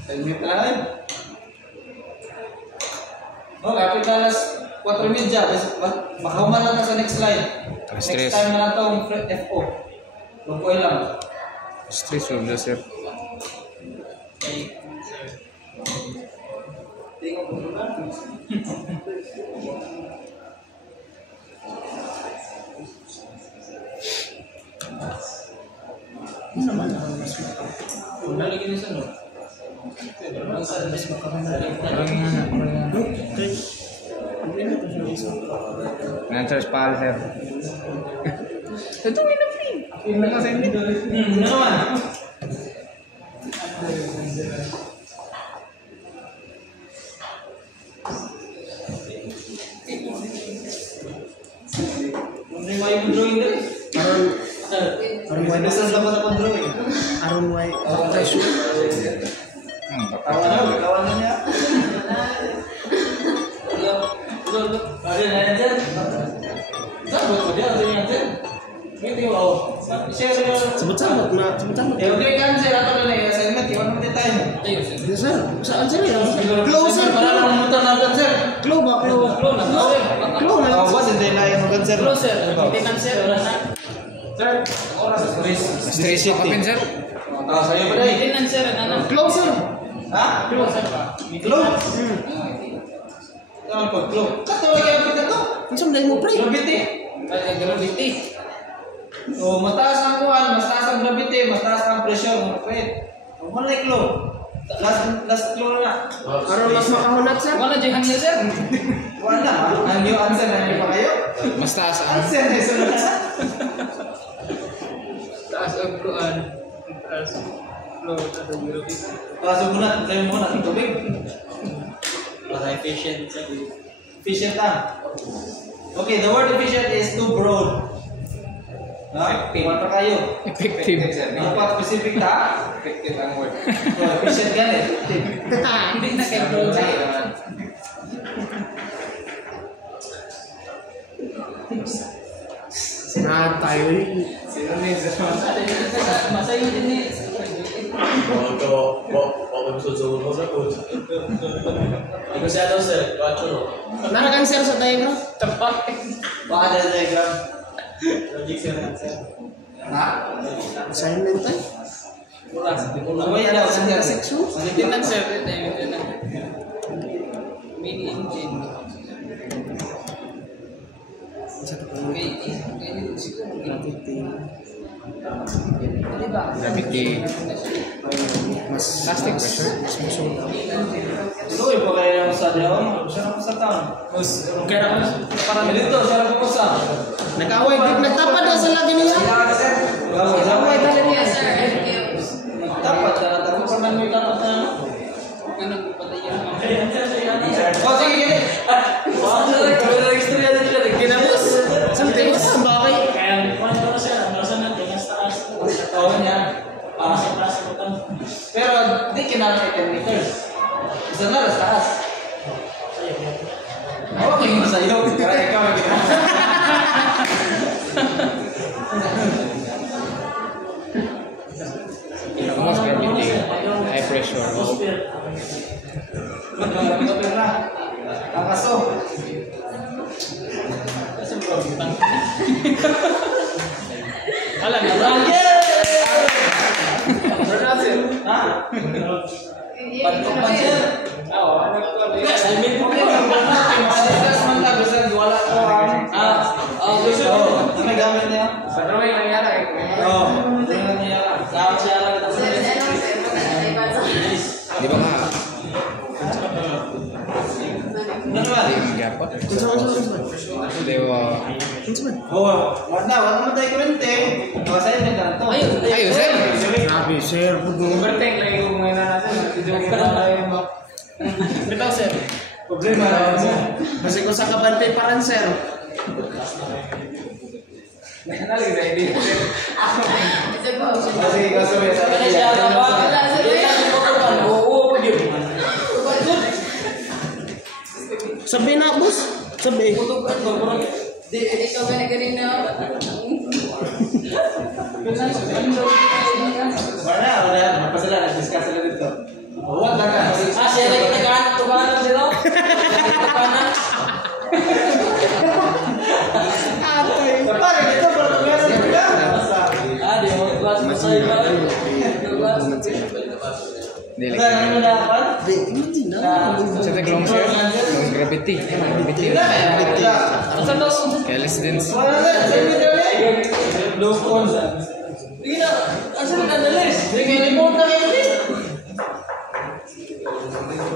Assignment na lang. Oh, kapit na alas 4:30. Makahuman lang sa next slide. Next Stress. time na lang itong FO. Lupoy lang. Stress of the sir. Tingnan mo ba? Ano man ang mas Wala lagi na sa no. Okay. Hindi na ito siya isa. Answers pal sir. Ito na free. Ano na sa inyo? Ano naman? Ano yung may drawing dali? Aron why Nasaan dapat ako drawing? Aron why pressure. Kawan na niya. Ada na dyan. Saan ba ito? Diyan, diyan dyan. Hindi ko, share na. Samot-samot na. Eh, okay kan, sir. Ato na yung assignment. Iwan mo tayo. Yes, sir. Saan sir yan? Closer. Para lang mutan na agad, sir. Glow ba? Glow na. Glow na. Boss, hindi na yung agad, sir. Sir, hindi kan sir. Sir, oras sa stress. Stress yung kapin sir. Sa'yo ba dahil? Hindi kan sir. Glow sir. Ha? Glow sir pa. Glow? Ano po, glow? Kato lagi ang pita to. Saan dahil mo pre? Gravity. Gravity. So, mataas ang kuhan, mas taas ang gravity, mas taas ang pressure, mga kapit. Wala clue. Last clue na. Aron mas makahunat sir. Wala dyan hangyo sir. Wala. Ang new answer na hindi pa kayo. Mas taas ang Answer na isunod na. Taas ang kuan. Taas. Flow. Taas ang muna. Tayo muna. Ang tubig. Para efficient. Efficient na. Okay, the word efficient is too broad. Ha? Kumanta kayo. effective. Dapat specific ta? Effective ang word. Efficient gan eh. Hindi na kayo broad sa'yo. Sinahan tayo eh. Masayo din eh. Ikaw siya daw, sir. Ba't no? Narakan sir sa diagram? Tapak. Baka dahil diagram. Logic sir na sir. Ha? Assignment tayo. Kumaya daw sa section. Tingnan sir. Mini engine. Gravity. Mas plastic pressure. Mas musulo. Tuloy pa kayo ng sa diyon. Siya na po sa town. Kaya parang dito, siya na po sa. Nag-away, nagtapad na sa lagi niya. Gaway tayo niya, sir. Tapat na tapo pa man may tapat na. Ganun po patay yung mga. Oh, sige, gini. Wala istorya din siya. Kinabos. Something was bakay. Oo niya. Pero di kinala 10 meters. Isa na sa taas. Okay mo sa'yo. Kaya ikaw ang ginawa. Mas gravity. High pressure. Magkakapit na. Takaso. Alam na. Ha? Pansin. Oo. Assignment ko kayo. Discuss man tayo sa wala ko. Gusto ko. May gamit niya. Sa drawing nangyari. Oo. Tingnan niya. Sa siya lang ito. Di ba nga? Ano ba? Yung gap. Di ba? Oo. Wala mo tayo kurente. Assignment na ito. Ayun, sir. Grabe sir. Overtake lang yung mga natin. Bitaw sir. Problema na mo. Kasi kung sa kabante paran sir. Nalig na hindi. Kasi kaso may sabi niya. Sabi na boss. Sabi. Ikaw gani-gani na. Wala. Napasala. Nag-discuss sila dito. Huwag na ka. Siya lagi nagkanan sila. Nagkanan. Pare, dito para tumasan ka. Di mo class mo sa iba. Dili. Ano na dapat? Imagine na. Sa taglong sir. Yung gravity. Gravity. Asa to? Careless din. Wala na. Sabi niya niya. Low on. Hindi na. Asa na nadalis? Hindi remote na kayo din.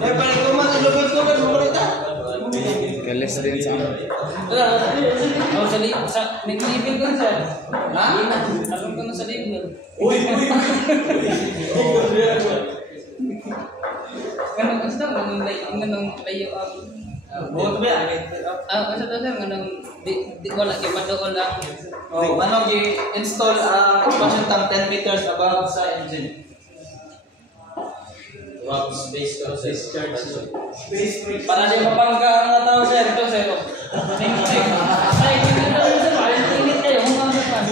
Paling kuman ang lubid ko kan paborita. Careless din sa Wala. Oh, sa nag-living ko sir. Ha? Alam ko na sa living. Uy. Ganun kasi daw, ganun layo Buot ba yan? kasi daw sir, ganun, di wala, madool lang. Oh, ano i-install ang expansion tank 10 meters above sa engine? Space ka, sir. Space free. Para di mapangga ang mga tao sir, ito sir. Ay, hindi na lang sir, parang tingin kayo, kung ano pa.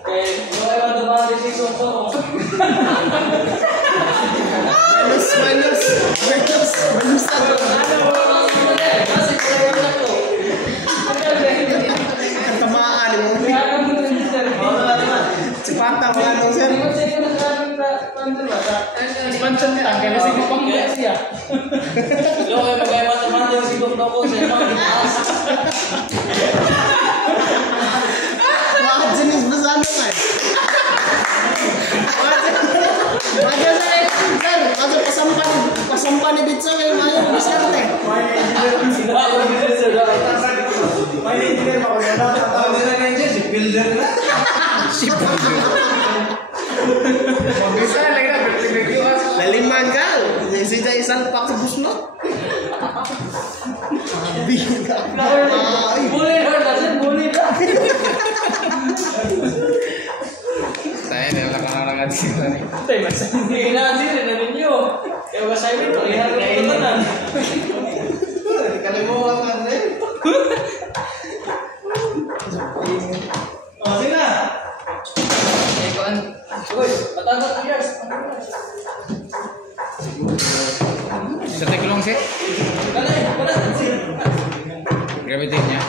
Kaya, wala ba ba decision ko? Minus. Kasi kaya na to. Tamaan mo. Kaya ka mo rin sir. Sipata mo lang sir. Hindi mo sa'yo nagkaroon sa pansin ba? Sa expansion tank, kaya kasi mapangga siya. Yung kaya magkaya yung sigong ko sir, mga taas. Mga jenis besar kan? Hindi na rin na ninyo. Kaya assignment, pag-ihari ko ito tanan. Kalimutan ka rin. Oh, sige na. Uy, matatas ang years. Sa teklong set. Gravity niya.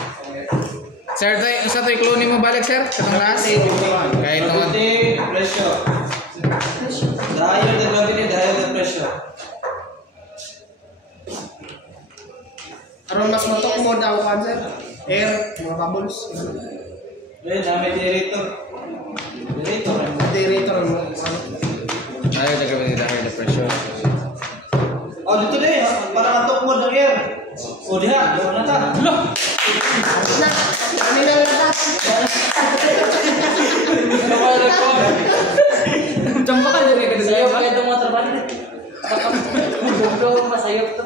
Sir, sa teklong ni mo balik, sir? Sa taas? Kahit naman. Gravity, pressure. The higher the gravity, the higher the pressure. Aron mas matok mo daw cancer. Air, mga bubbles. Then, may generator. Generator. Moderator mo. Higher the gravity, the higher the pressure. Oh, dito na eh. Para matok mo ng air. O, diha. Diha na ta. Loh! Kanina lang lahat. Jumpa ka dyan ka Sayop kayo itong mga trabaho. Buglo, masayop to.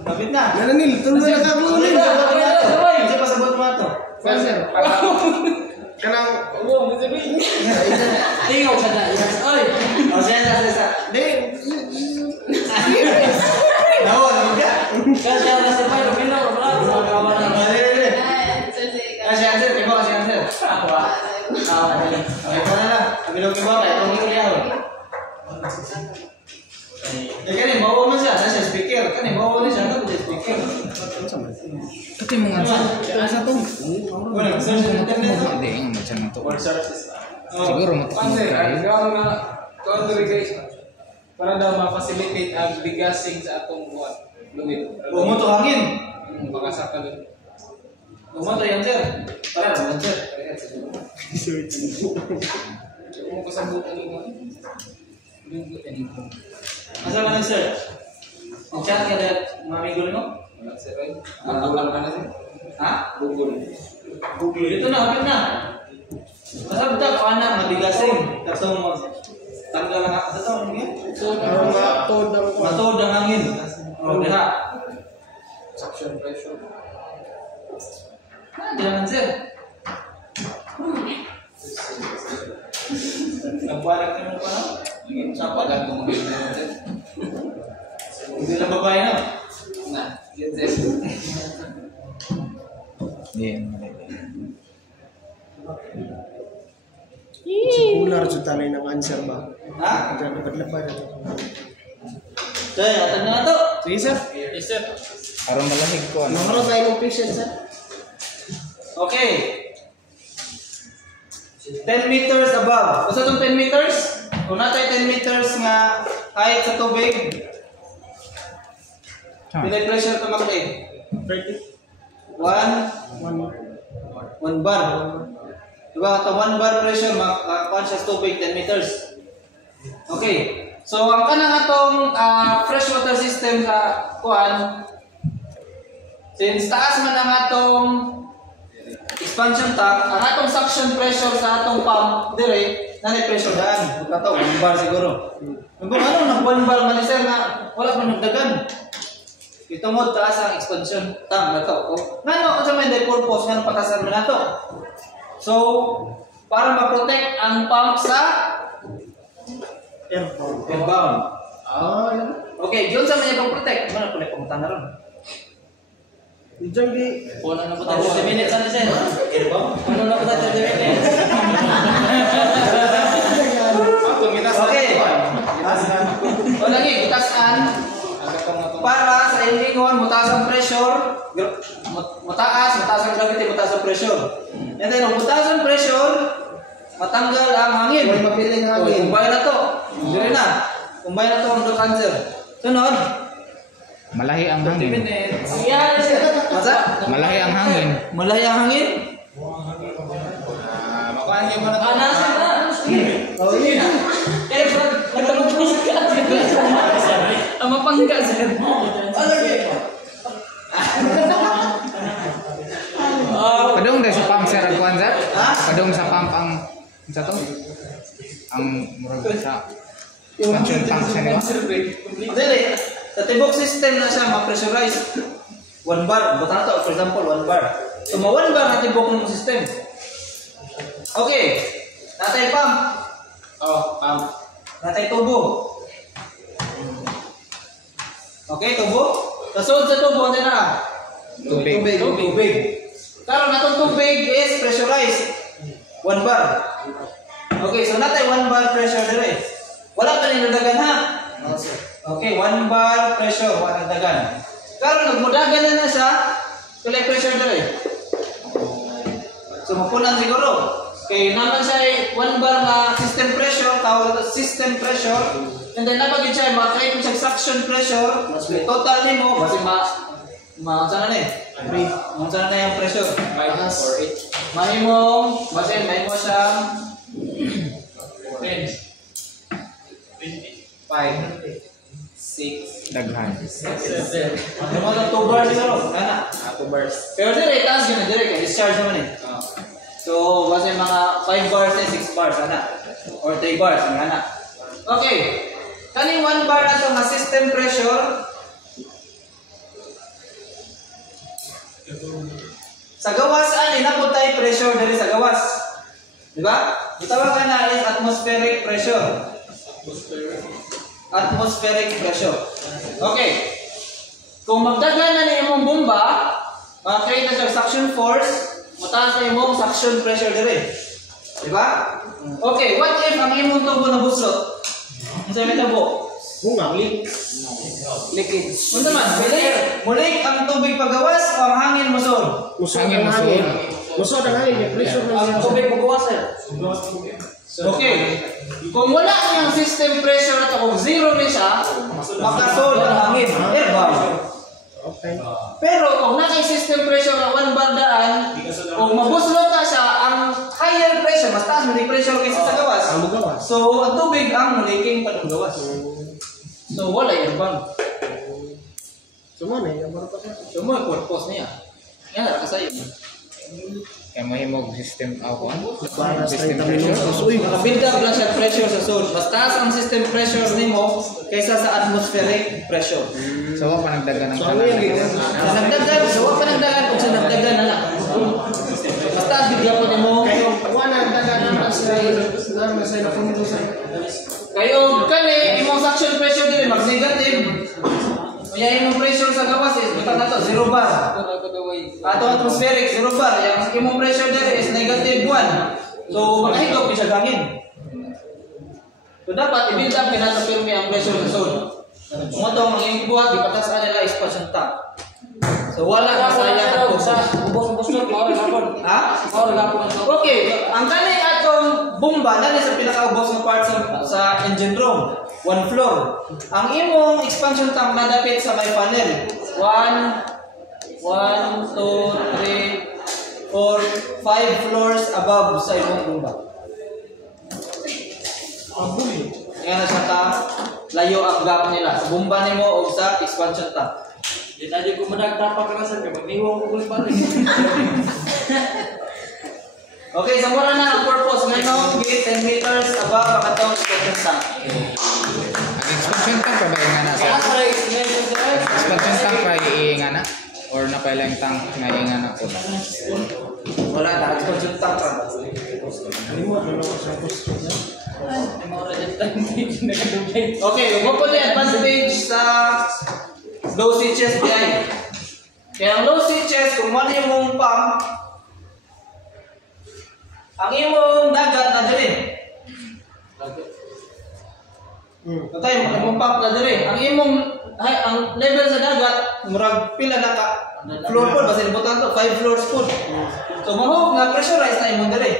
Kapit na. Nananil, tulong na nakakunin. Kasi pasabot mo ito. Cancer. Kanang, Tingaw ka na. Oy! O, siya. di, Nawa, nawa ka. Kasi ang nasa pa, Rubino, wala. Magawa na. Kasi answer, iba kasi answer. Ako ah. Okay, pa na lang. Kabilog iba, kaya itong iyaw. Eh, kanin, bawa mo siya. Nasa speaker. Kanin, bawa mo siya. Ano ba speaker? Ito yung mga sa to. Wala, search sa internet. Hindi, yung macam na to. Oh. Siguro matakot Panzer, kayo. ang nga country guys para daw ma-facilitate ang degassing sa atong buwan. Lumit. Bumoto hangin. Makasaka din. Bumoto yan, sir. Para naman, sir. Kung kasabutan mo. Asa ka na, sir? Ang chat ka dahil mamigol mo? Wala sir ay. Google ka na sir. Ha? Google. Ito na, hapit na. Masabta ko anak, mabigasing. Katong mo. Tanggal ang ako. Ito, ano yan? aron matod ang kuwan. Matod ang hangin. O, diha. Suction pressure. Di naman, sir. Nagpalag ka mo pa na? Sapa lang kung mag-ibig sir. Hindi lang babae na. Na, yan sir. Hindi, Sikular sa talay ng cancer ba? Ha? Diyan, lapad-lapad. Sir, atag na to. Sige, sir. Yes sir. Aron malahig ko. Ano? Nakaroon tayo ng patient, sir. Okay. 10 meters above. Basta itong 10 meters? Kung natay 10 meters nga height sa tubig, pilay pressure ito makli. 1 bar. Diba? Ito 1 bar pressure, makakuan siya sa tubig, 10 meters. Okay. So, ang kanang atong freshwater system sa kuan, since taas man ang atong expansion tank, ang atong suction pressure sa atong pump dire nanay pressure daan. Kato 1 bar siguro. Kung ano nang 1 bar man sir nga wala pa nagdagan. Ito mo taas ang expansion tank nato. Ngano sa may purpose ngano patasan man nato. So para ma-protect ang pump sa airbound. Okay, yun sa may pag-protect. Ano na pang tanah ron? Diyan, di. Wala na po tayo 30 minutes ano sir? Ano na po tayo 30 minutes? Okay. O lagi, butasan. Para sa endingon, mutaas ang pressure. Mataas ang gravity, mataas ang pressure. And then, kung mataas ang pressure, matanggal ang hangin. May mapiling hangin. Kumbay na to. Dire na. Kumbay na to ang cancer. Sunod. Malahi ang 30 hangin. minutes. Yan, sir. Masa? Malahi ang hangin. Malahi ang hangin? Makuhaan kayo mo na to. Nasa na. Oh, iya. Eh, nagpapagpus ka. Ang mapangga, sir. Padung dahil sa pump sir ang kuwan sir? Ha? Padung sa pump ang sa to? Ang murag sa expansion tank siya niyo? Dili. Sa tibok system na siya ma-pressurize. 1 bar. Buta na to, for example, 1 bar. So, ma 1 bar na tibok ng system. Okay. Natay pump. Oh, Natay tubo. Okay, tubo. Kasunod sa tubo, ano na? Tubig. Tubig. Karon natong tubig is pressurized. 1 bar. Okay, so natay 1 bar pressure dire. Wala pa rin nadagan ha. Okay, 1 bar pressure, wala nadagan. Karon nagmudagan na siya. Kaya pressure dire. So mapunan siguro. Okay, naman siya 1 bar na system pressure, tawag ito system pressure. And then napagin siya, makakait mo siya suction pressure. Total nimo kasi sana na eh. Sana na yung pressure. 5 or 8. Mahimo siya 10. 5. 6. Daghan. 7. ano mo lang 2 bars siguro. Kana. 2 bars. Pero dire, taas yun na dire. Kaya discharge naman eh. So, basta mga 5 bars and 6 bars. Kana. Or 3 bars. Kana. Okay. Kaning 1 bar na ito na system pressure. Sa gawas, ani na po tayo pressure dali sa gawas. Diba? Itawagan na is atmospheric pressure. Atmospheric pressure. Okay. Kung magdagan na ni imong bomba, makakreate na siya suction force, mataas na imong suction pressure dali. Diba? Okay, what if ang imong tubo na buslot? Ang sabi tabo? Bunga, Liquid. Ano naman? Mulik ang tubig pagawas o ang hangin musod? Hangin musod. Musod ang hangin, pressure ng Ang tubig pagawas eh. Okay. Kung wala niyang system pressure at kung zero rin siya, makasod ang hangin. Airborne. Okay. Pero kung naka system pressure na 1 bar daan, kung mabuslot na siya, ang higher pressure, mas taas may pressure kaysa sa gawas. Ang magawas. So, ang tubig ang muliking pa ng gawas. So, wala airborne. Sumana, yung baru pa siya. So, mo yung purpose niya. Yan, nakasayo. Kaya mahimog system ako. Para sa System 30 pressure. minutos. Uy, Nakabuild up lang siya pressure sa source. Mas taas ang system pressure nimo kaysa sa atmospheric pressure. So, wa pa nagdagan ng So, ano yung kanan. Sa nagdagan, so wag pa nagdagan kung sa nagdagan na lang. Mas taas bigyan po nimo. kayo, wala ang daga naman sa na pumunto sa Kayo kani imong suction pressure dili mag negative. Kaya imong pressure sa gawas is butang na to 0 bar. Ato atmospheric 0 bar. Yang imong pressure dili is negative 1. So makahigop siya hangin. So dapat i-build up kinasa pirmi ang pressure sa zone. Kung ito ang iyong buhat, ipatasan nila expansion tank. So wala na sayang ako sa ha? Okay, ang kani atong bomba na sa pinakaubos na part sa engine room, 1 floor. Ang imong expansion tank nadapit sa may panel. 1 2 3 4 5 floors above sa imong bomba. Kaya na siya ka layo ang gap nila sa bomba nimo o sa expansion tank. Di tadi ko madagdapak ka na sa kapag-iwang ko pa rin. Okay, sa mura na ang purpose ngayon, gate 10 meters above ang atong expansion tank. Ang expansion tank pa ba yung nga na sa? Expansion tank pa yung nga na? Or napaila yung tank na yung nga na po? Wala na, expansion tank ra. Okay, upo po na advantage sa low switches behind. Kaya ang low switches, kung ano yung mong pump, ang imong dagat na dali. Okay, ang imong pump na dali. Ang level sa dagat, murag pila na ka. Floor po, basta nibutan to, 5 floors po. So, mahog nga pressurized na imong dali.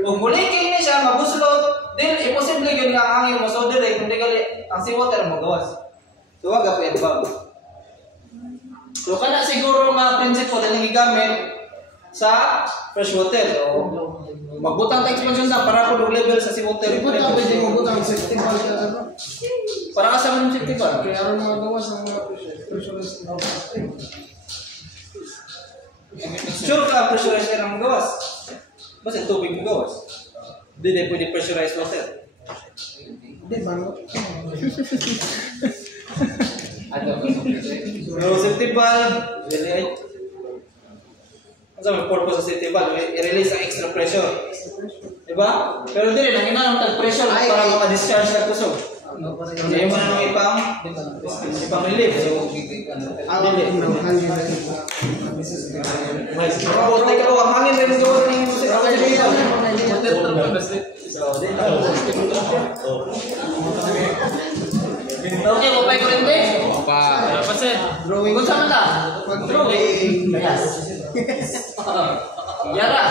Kung buliking niya siya, mabuslot, then imposible yun nga ang hangin mo. So, dali, kung di gali, ang seawater mo gawas. So, wag ka po So, kana siguro nga principle na gigamit sa freshwater. So, magbutang ta expansion tank para ko level sa seawater. Butang, pwede mo butang safety valve ka sa Para ka sa mga safety valve. kaya aron magawas ang mga pressurized na Sure ka pressurized air ang gawas. Basta tubig mo gawas. Hindi pwede pressurized water. Di ba? So, safety valve, ano sa purpose sa safety valve? I-release ang extra pressure. Diba? Pero dili nang inanong tag-pressure para maka-discharge na kusog. Hindi mo na nang ipang relief. So, dili. Makabuti ka ang hangin rin mo gawin ng musik. Ako dili ito. Okay, upay ko rin ba? Pa. Drawing. Kung saan ka? Drawing. Yes. Yara.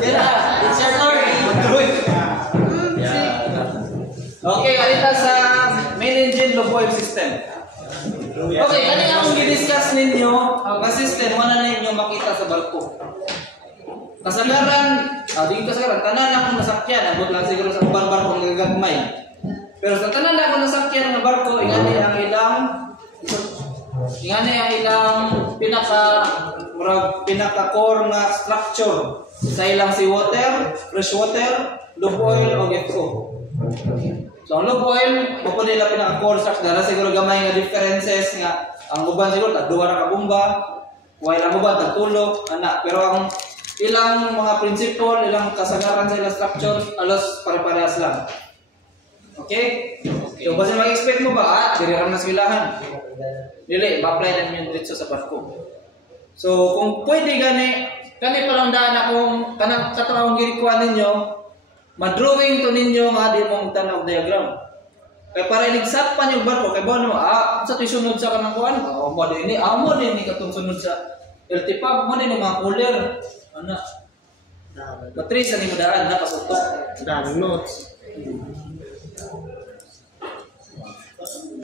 It's your turn. Drawing. Okay, alita sa main engine low oil system. Okay, kanina akong i-discuss ninyo ang system, wala na ninyo makita sa barko. Kasagaran, di kasagaran, tanan akong nasakyan, abot lang siguro sa ubang barko ang gagagmay. Pero sa tanan akong nasakyan ng barko, ingani ang ilang pinaka-core na structure. Sa ilang si water, fresh water, low oil o FO. So ang low oil, mapun nila pinaka-core structure. Dara siguro gamay nga differences nga ang uban siguro tagduwa ra ka bomba, while ang uban tagtulo, ana. Pero ang ilang mga principle, ilang kasagaran sa ilang structure, alos pare-parehas lang. Okay? So basta mag-expect mo ba, diri ra na silahan. Dili, ba-apply na niyo dito sa barko. So kung pwede kani palang daan akong kanang katawang girikuan ninyo, ma-drawing to ninyo nga di mong tanaw diagram. Kaya para iligsat pa yung barko, kaya ba naman, sa ito'y sunod sa kanang kuhan, mo din katong sunod sa LT pump, mo din yung mga cooler. Ano? Matris, ano yung daan, nakasutok. Daming notes.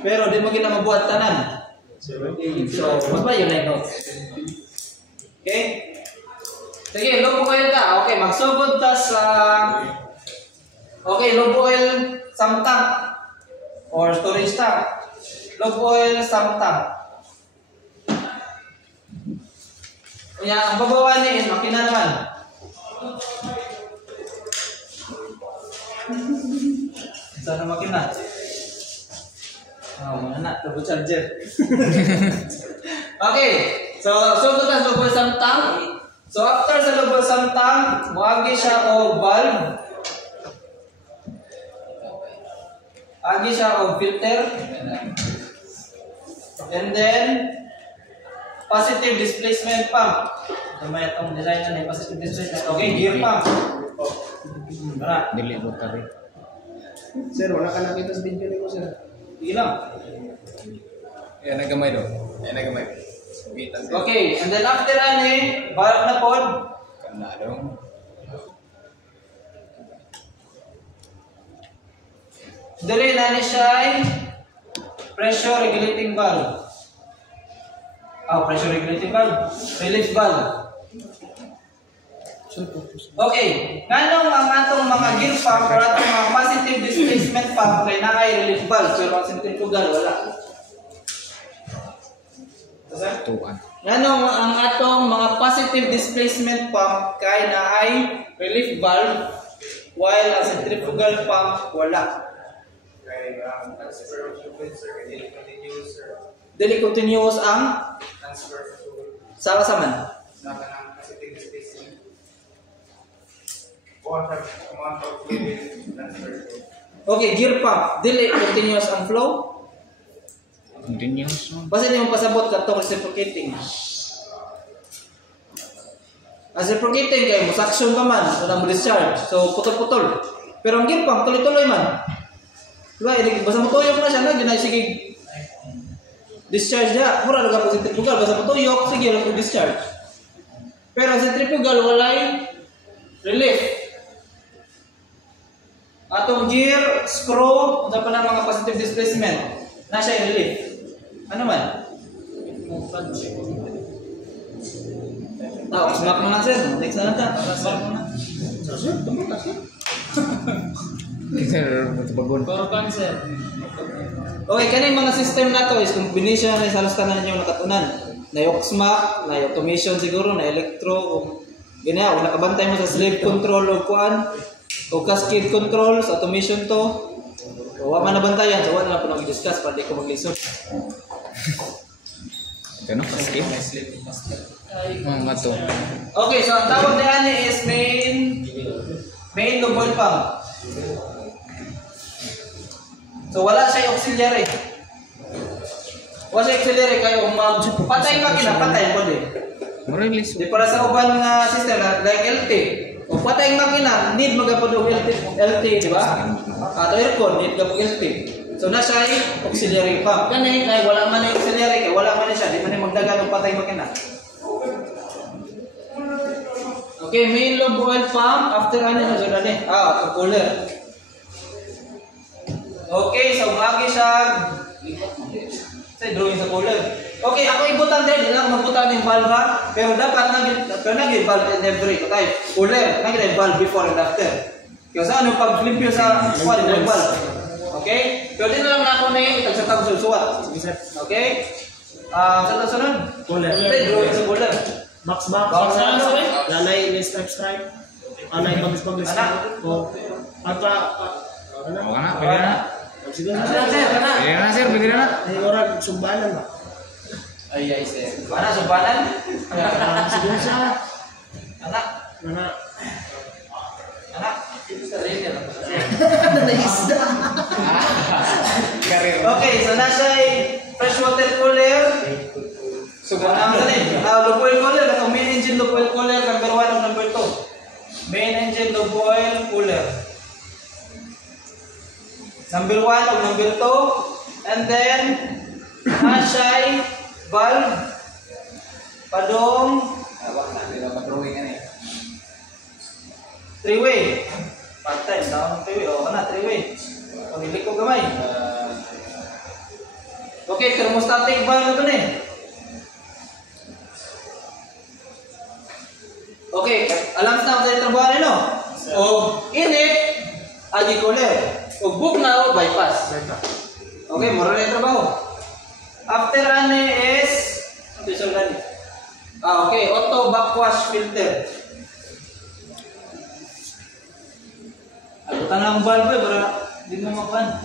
Pero di mo ginamabuhat tanan. So, mas ba yun na yung notes? Okay? Sige, low oil ka. Okay, magsugod ta sa... Okay, low oil samtang or storage tank. Low oil samtang. Kaya ang babawa niya is makina naman. Sana makina. Mana turbo charger. Okay, so sugod ta sa low oil samtang. So after sa low oil samtang, moagi siya og valve. Agi siya og filter. And then positive displacement pump. May itong design na positive displacement. Okay, gear pump. Tara. Dili mo tabi. Sir, wala ka nakita sa video nito, sir. Sige lang. Yan nagamay do. Yan nagamay. Okay, and then after ani, valve na pod. Kana dong. Dili na ni siya pressure regulating valve. Pressure regulating valve. Relief valve. Okay, nganong ang atong mga gear pump or atong mga positive displacement pump kay naay relief valve pero ang centrifugal wala. Tuan. Nganong ang atong mga positive displacement pump kay naay relief valve while ang centrifugal pump wala. Dili continuous ang sa man. Okay, gear pump. Dili continuous ang flow. Continuous. Basta di mo pasabot katong reciprocating. Ang reciprocating kay mo suction pa man, so mo discharge. So putol-putol. Pero ang gear pump tuloy-tuloy man. Diba, basta mo tuyok na siya na, di na sige discharge niya. Mura lang ako centrifugal, basta mo tuyok, sige lang discharge. Pero centrifugal, walay relief. Atong gear, screw, ano pa na mga positive displacement, na siya relief. Ano man? Smack mo na sir. Next na natin. Smack mo na. Sir, tumulak sir. Sir, bagon. For cancer. Okay, kaning mga system na to is combination na halos tanan yung nakatunan. Na yoksmak, na automation siguro, na electro, o ganyan, o nakabantay mo sa slave control o kuan, o cascade control, sa automation to. O wala man nabantayan, so wala na po nang i-discuss para di ko mag-lisod. Ito no? Skip? Mga to. Okay, so ang tawag ni Ani is Main lube oil pump. So wala siya auxiliary. Wala siya auxiliary kayo patay makina, patay mo din. Marilis. Di para sa uban nga system like LT. O patay makina, need magapod og LT, di ba? Ato aircon, need gapod LT. So na siya ay auxiliary pump. Kani kay wala man ay auxiliary, kay wala man siya, di man magdagan og patay makina. Okay, main lube oil pump after ano na jud ani? Cooler. Okay, so magi siya sa drawing sa cooler. Okay, ako ibutan din lang mabutan ng valve ha? Pero dapat naging valve in every type. Cooler, naging valve before and after. Kaya sa ano pag limpyo sa valve. Okay? Pero din lang ako ni tagsatag susuwat. Okay? Sa sunod. Cooler. Drawing sa cooler. Box. Box. Lalay ni stripe. Anay pagis-pagis. O. Pagka. O kana, pwede na. Sige Ano, na. sir? Kana? Pwede na sir, pwede na. Ay, orang sumbalan ba? Ay, sir. Mana subanan? Sige na siya. Anak. Anak. Okay, so nasa freshwater cooler. So, ano din? Lube oil cooler. Ito, main engine lube oil cooler. Number 1 o number 2. Main engine lube oil cooler. Number 1 o number 2. And then, nasa valve. Padong. Three-way. Part-time, down three-way. O, three-way. Pamilik ko gamay. Okay, thermostatic valve ito na. Okay, alam na sa trabaho nino. O init, agi cooler. O book na o bypass. Okay, mura na yung trabaho. After ane is, okay, auto backwash filter. Agutan lang ang valve para hindi mo makuhan.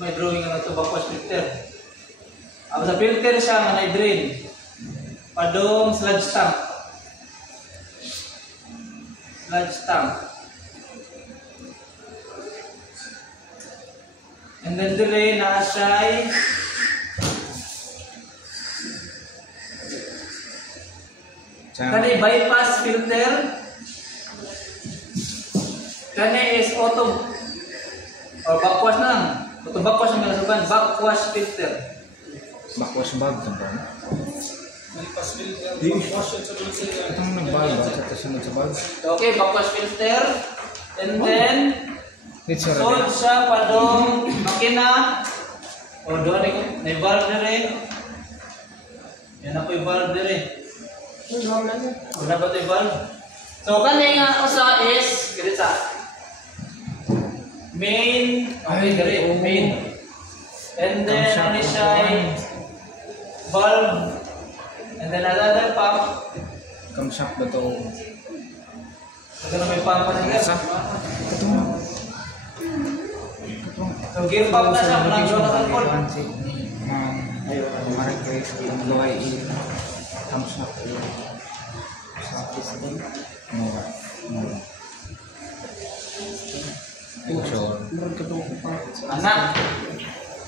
May drawing ng auto backwash filter. Ang sa filter siya nga na-drain. Padong sludge tank. And then dili na siya kani bypass filter. Kani is auto or backwash na lang. Auto backwash ang nasuban, backwash filter. Backwash bag ito ba? Itong nag-valve ba? Ito sunod sa valve. Okay, backwash filter. And then Dito sold siya padong makina. O doon ko, may valve na rin. Yan ako yung valve na rin. Wala ba ito yung valve? So, kanina nga usa is, ganito main, okay, ganito, main. And then, ano siya valve. And then, another pump. Camshaft ba ito? Ito na may pump pa siya. Ito mo. So, gear pump na siya. Walang siya na call. Marikay ang gaway camshaft. Sure. Anak.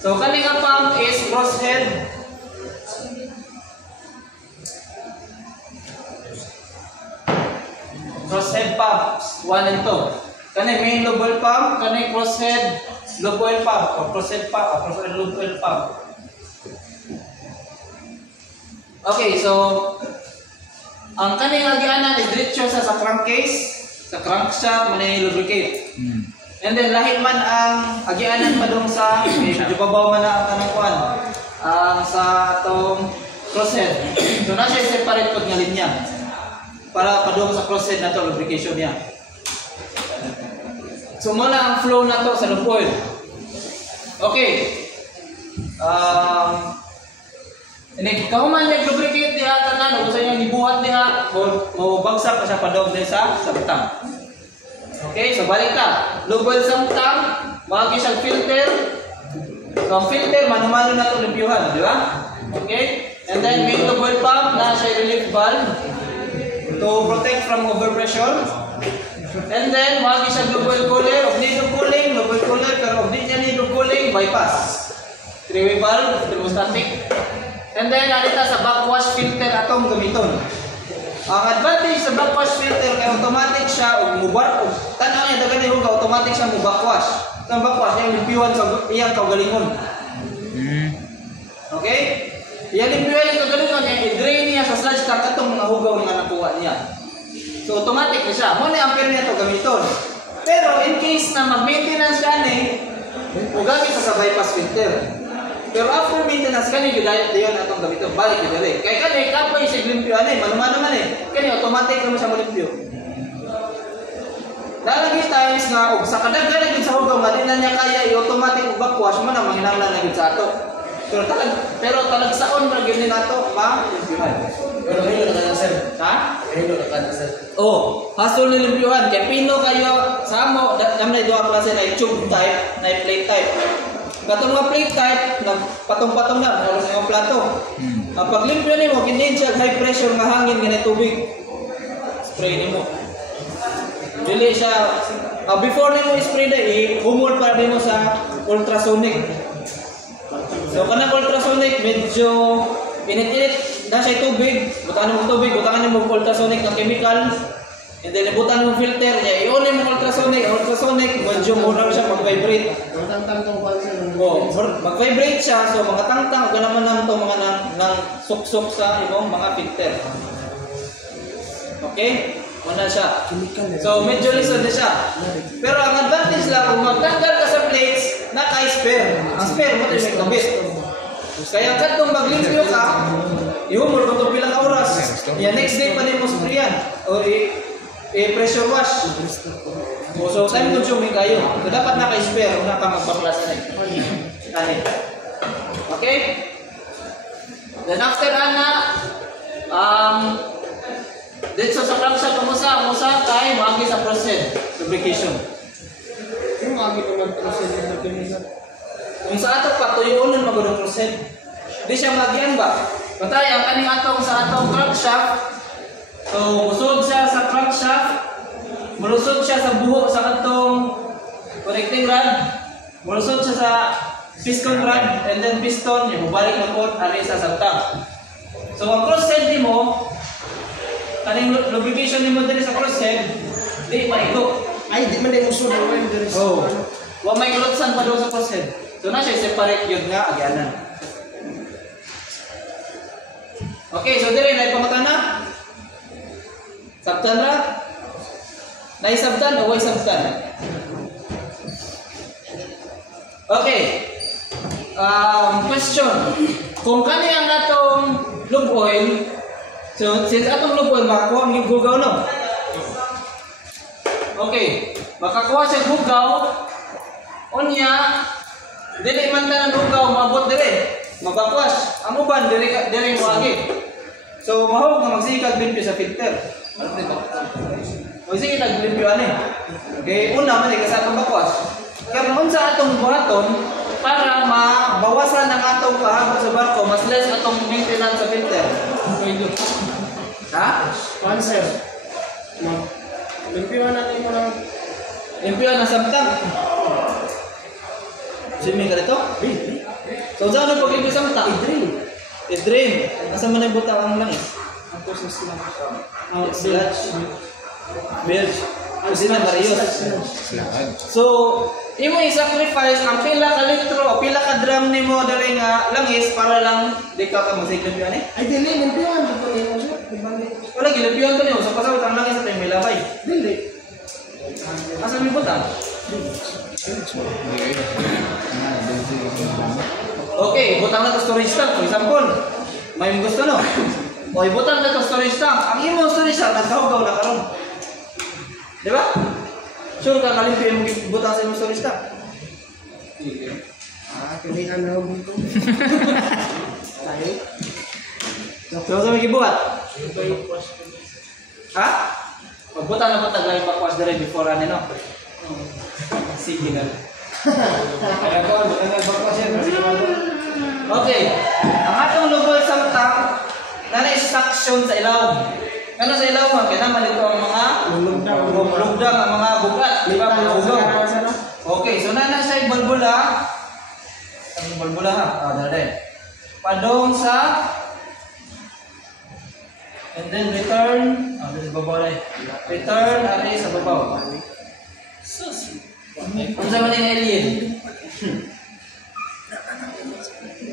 So, kanina pump is crosshead. Crosshead pumps, 1 and 2. Kani main lube oil pump, kani crosshead lube oil pump, o crosshead pump, o crosshead lube oil pump. Okay, so ang kani nga gianan is diretso sa crankcase, sa crankshaft man lubricate. And then lahi man ang agianan padung sa medyo babaw man na ang kanang kuan. Ang sa atong crosshead. So na siya separate pag nga linya. Para padung sa crosshead na to lubrication niya. So muna ang flow na to sa lube oil. Okay. Ini kauman nag-lubricate niya tanan o sa inyo nibuhat niya o bagsak pa siya padung din sa butang. Okay, so balik ka. Lube oil sa butang, magi siyang filter. So ang filter mano-mano na to limpyuhan, di ba? Okay? And then main lube oil pump na siya relief valve to protect from overpressure. And then, wagi siya double cooler, og need of cooling, double cooler, pero og di niya need of cooling, bypass. Three-way valve, thermostatic. And then, alita sa backwash filter atong gamiton. Ang advantage sa backwash filter kay automatic siya og mubar og tanaw niya dagan ni huga automatic siya mo backwash. Sa backwash niya limpiwan sa iyang kaugalingon. Okay? Iyang limpiwan yung kaugalingon niya i-drain niya sa sludge tank atong mga hugaw nga nakuha niya. So automatic na siya. Mo ni ampere niya to gamiton. Pero in case na mag-maintenance ka ni, ugamit sa bypass filter. Pero after maintenance kani gidayat diyon atong gamiton balik gidali. Kay kani kapoy sig limpyo ani manumano man kani automatic naman siya malimpyo. Dalagi times nga og sa kadaghan gid sa hugaw nga di na niya kaya i-automatic og backwash man ang manginahanglan na gid sa ato. Pero talagsaon ra gyud ni nato ma-limpyohan. Pero hilo na sir. Ha? Hilo na sir. Oh, hasol ni limpyohan kay pino kayo sa amo namay duha klase na tube type, na plate type. Katong mga plate type, nagpatong-patong na, halos sa mga plato. Ang paglimpyo nimo, kinin siya high pressure nga hangin nga tubig. Spray nimo. Dili siya, before nimo i-spray na, humol para nimo sa ultrasonic. So kanang ultrasonic, medyo init-init na siya tubig. Butangan mo tubig, butangan mo ultrasonic ng chemical. And then ibutan mo filter niya, i-on mo ultrasonic, medyo mura siya mag-vibrate. Mag-vibrate siya, so mga tangtang, ganaman naman itong mga nang suksok sa ibang mga filter. Okay? Muna siya. So medyo listen na siya. Pero ang advantage lang, kung magtanggal ka sa plates, naka-spare. Ang spare mo tayo may kabit. Kaya katong maglimpyo ka, ihumol kung itong bilang oras. Next day pa rin mo sprayan. O pressure wash. So time consuming kayo. So dapat naka-spare, una ka magpaplas na rin. Okay? Then after dito sa crankshaft musa kay maagi sa process lubrication. Yung maagi ko mag-process yung lubrication. Kung sa ato pa tuyuon man magudong process. Di siya magian ba? Patay ang kaning atong sa atong crankshaft. So musod siya sa crankshaft. Mulusod siya sa buho sa atong connecting rod. Mulusod siya sa piston rod and then piston yung balik na po ari sa sabtang. So ang crosshead nimo kaning lubrication nimo diri sa crosshead di maigo. Ay, di man din usod ang wire diri sa Oh. Wa may ilotsan pa daw sa crosshead. So na siya separate yun nga agyanan. Okay, so dire na ipangutana na. Sabtan ra? Naisabtan o way sabtan? Okay. Question. Kung kani ang atong lube oil, so since atong lube oil makakuha ang gugaw no? Okay. Makakuha siya gugaw. Unya, dili man ta ng gugaw maabot dire. Magbackwash. Ang uban dire mo agi. So mahog nga magsikag limpyo sa filter. Magsikag naglimpyo ani. Okay, una man kasama backwash. Kaya unsa atong buhaton para mabawasan ang atong pahabot sa barko, mas less atong maintenance sa filter. Ha? Answer. Limpyo natin mo lang. Limpyo na samtang. Swimming ka dito? So saan ang pag-limpyo samtang? I-drain. Asa man ang butang ang langis? Ang process lang. Sludge. Bilge. Kasi na Marios. So, imo i-sacrifice ang pila ka litro, pila ka drum nimo diri nga langis para lang di ka magsiklip yan eh. Ay, dili, limpyoan. Dito mo siya. Wala gilipyon to niyo sa pasawit ang langis sa may labay. Dili. Asa mi butang? Okay, butang na to storage tank for example. May gusto no. O ibutang na to storage tank. Ang imo storage tank nagkahugaw na karon. Di ba? Sure ka kalimpyo yung butang sa imong storage tank. Pilihan na ako dito. Tayo. So sa may gibuhat? Ha? Magbutang na po taglay backwash dere before ano no? Sige na. Kaya ko, bukan nagbackwash yan. Okay. Ang atong lubol sa tank na suction sa ilaw. Ano sa ilaw mo? Kaya naman ito ang mga lugdang ang mga bugat. Di ba? Bugaw. Okay, so na siya balbula. Ang balbula ha. Dali. Padong sa and then return. Dito sa babaw na. Return ari sa babaw. Sus. Ano sa maning alien?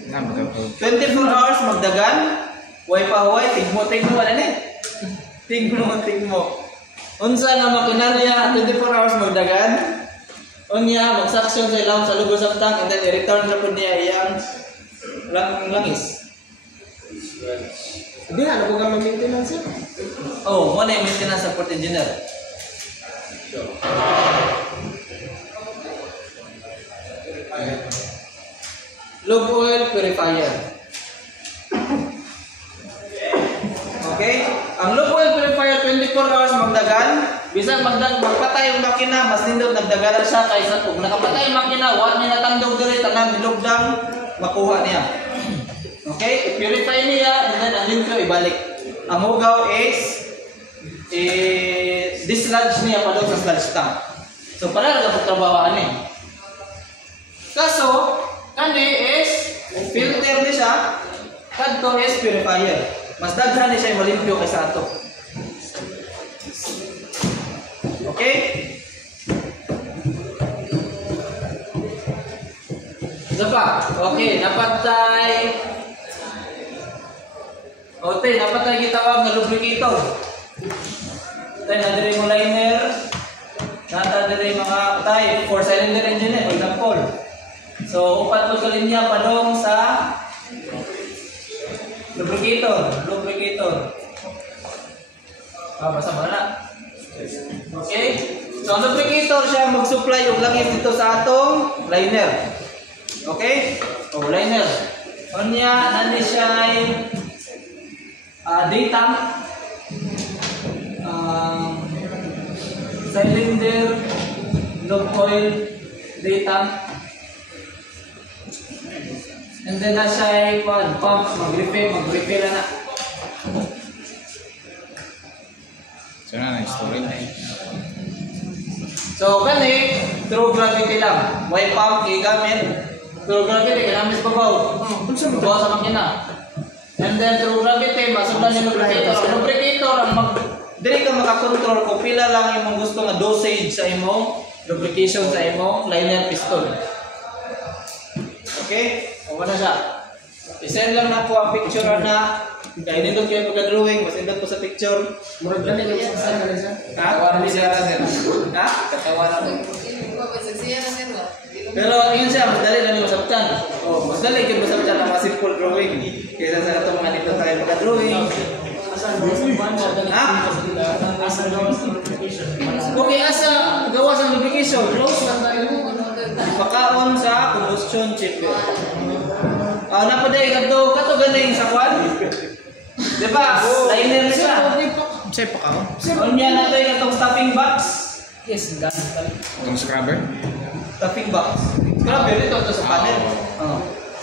24 hours magdagan. Way pa huway. Tigmo ano ni? Tigmo. Unsa nga makinarya 24 hours magdagan? Unya magsaksyon sa ilaw sa lubos sa tank and then i-return na po niya iyang langis. Hindi, ano po kami maintenance yun? Oh, mo na yung maintenance sa port engineer. Lube oil purifier. Okay? Ang lube oil purifier 24 hours magdagan. Bisag magpatay yung makina, mas nindot nagdagalan siya kaysa kung nakapatay yung makina, wala niya natandog diri tanang nilugdang makuha niya. Okay? I-purify niya and then ang limpyo ibalik. Ang hugaw is dislodge niya pa daw sa sludge tank. So para lang pagtrabahoan eh. Kaso, kani is filter ni siya, kadto is purifier. Mas daghan ni siya malimpyo kaysa ato. Okay? Isa pa. Okay, napatay. Okay, napatay gitawag na lubricator. Then nadiri mo liner. Natadiri mga type 4-cylinder engine for example. So, upat po sa linya padong sa lubricator. Basa mo na. Okay? So, ang lubricator siya mag-supply yung langis dito sa atong liner. Okay? O, liner. Kanya, nani siya ay day tank, cylinder, lube oil, day tank. And then na siya ay pump, mag-refill na. So na storage. So kani through gravity lang. Way pump gigamit. Through gravity gamit pa baw. Bawa sa makina. And then through gravity masugdan ni lubricator. Lubricator ang dili ka makakontrol kung pila lang imong gusto nga dosage sa imong lubrication sa imong liner piston. Okay? O na siya. I-send lang na po ang picture na kaya nindot kayo pagka-drawing, mas nindot po sa picture. Murag na nila yung sasal na rin siya. Ha? Ha? Katawaran. Pero yun siya, mas dali lang yung masabtan. Oh, mas dali yung masabtan ang mga simple drawing. Kaysa sa itong mga nindot tayo pagka-drawing. Ha? Okay, asa gawas ang lubrication. Pagkaon sa combustion chamber. Napaday kato galing sa kwan. Di ba? Liner na siya. Say pa ka. Unya natin itong stuffing box. Yes, gan. Itong scrubber. Stuffing box. Grabe dito sa panel.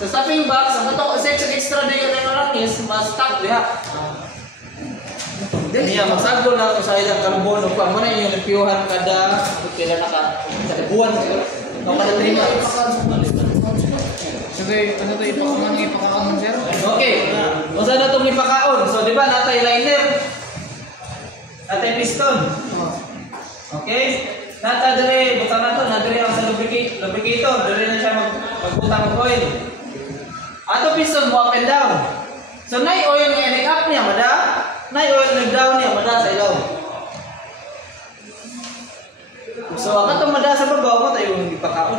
Sa stuffing box, ang ito extra day yung langis, mas-stuck diha. Niya, magsagdo na ito sa ilang carbon. Kung mo na yung limpiyuhan kada kailan sa buwan. Kung kada 3 months. So ano to ipakaon sir? Okay. Kung saan na itong ipakaon? So, di ba, natay liner? Natay piston. Okay? Nata dire, butang na ito, nadire ang sa lubricator. Dire na siya magbutang ng oil. Ato piston mo up and down. So, na oil nga nag-up niya, mada. Na oil nag-down niya, mada sa ilaw. So, ang itong mada sa babaw mo, tayo yung ipakaon.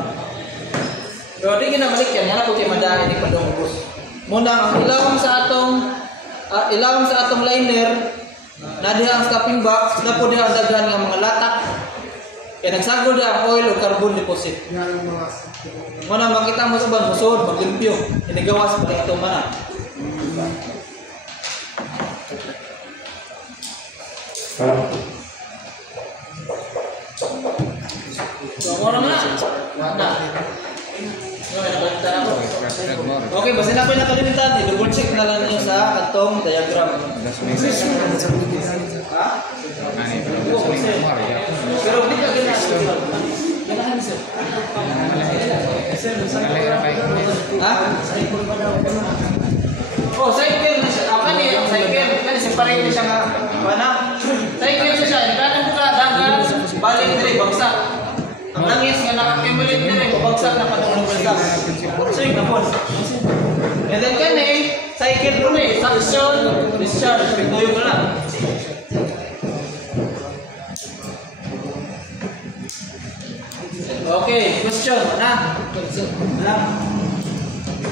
Pero di ginamalik yan, yan ako kay mada, hindi pa doon ubos. Muna, ang ilawang sa atong liner, nadiha ang stuffing box, na po diha ang daghan ng mga latak. Kaya nagsagod ang oil o carbon deposit. Muna, makita mo sa ban, musod, maglimpyo. Inigawas pa rin itong mana. So, muna na. Okay, basta na po yung nakalimutan, i-double check na lang niyo sa atong diagram. Ha? Pero hindi ka ganahan. Ganahan sir. Ha? Oh, cycle na siya. Ako ni yung cycle. Kani separate siya nga. Mana? Cycle siya. Nagkanang buka dagan balik dire bagsak. Ang langis nga naka-accumulate dire bagsak na patulong bagsak. So yung napon. And then kani cycle po ni suction, discharge, pituyo na lang. Okay, question. Mana? Mana?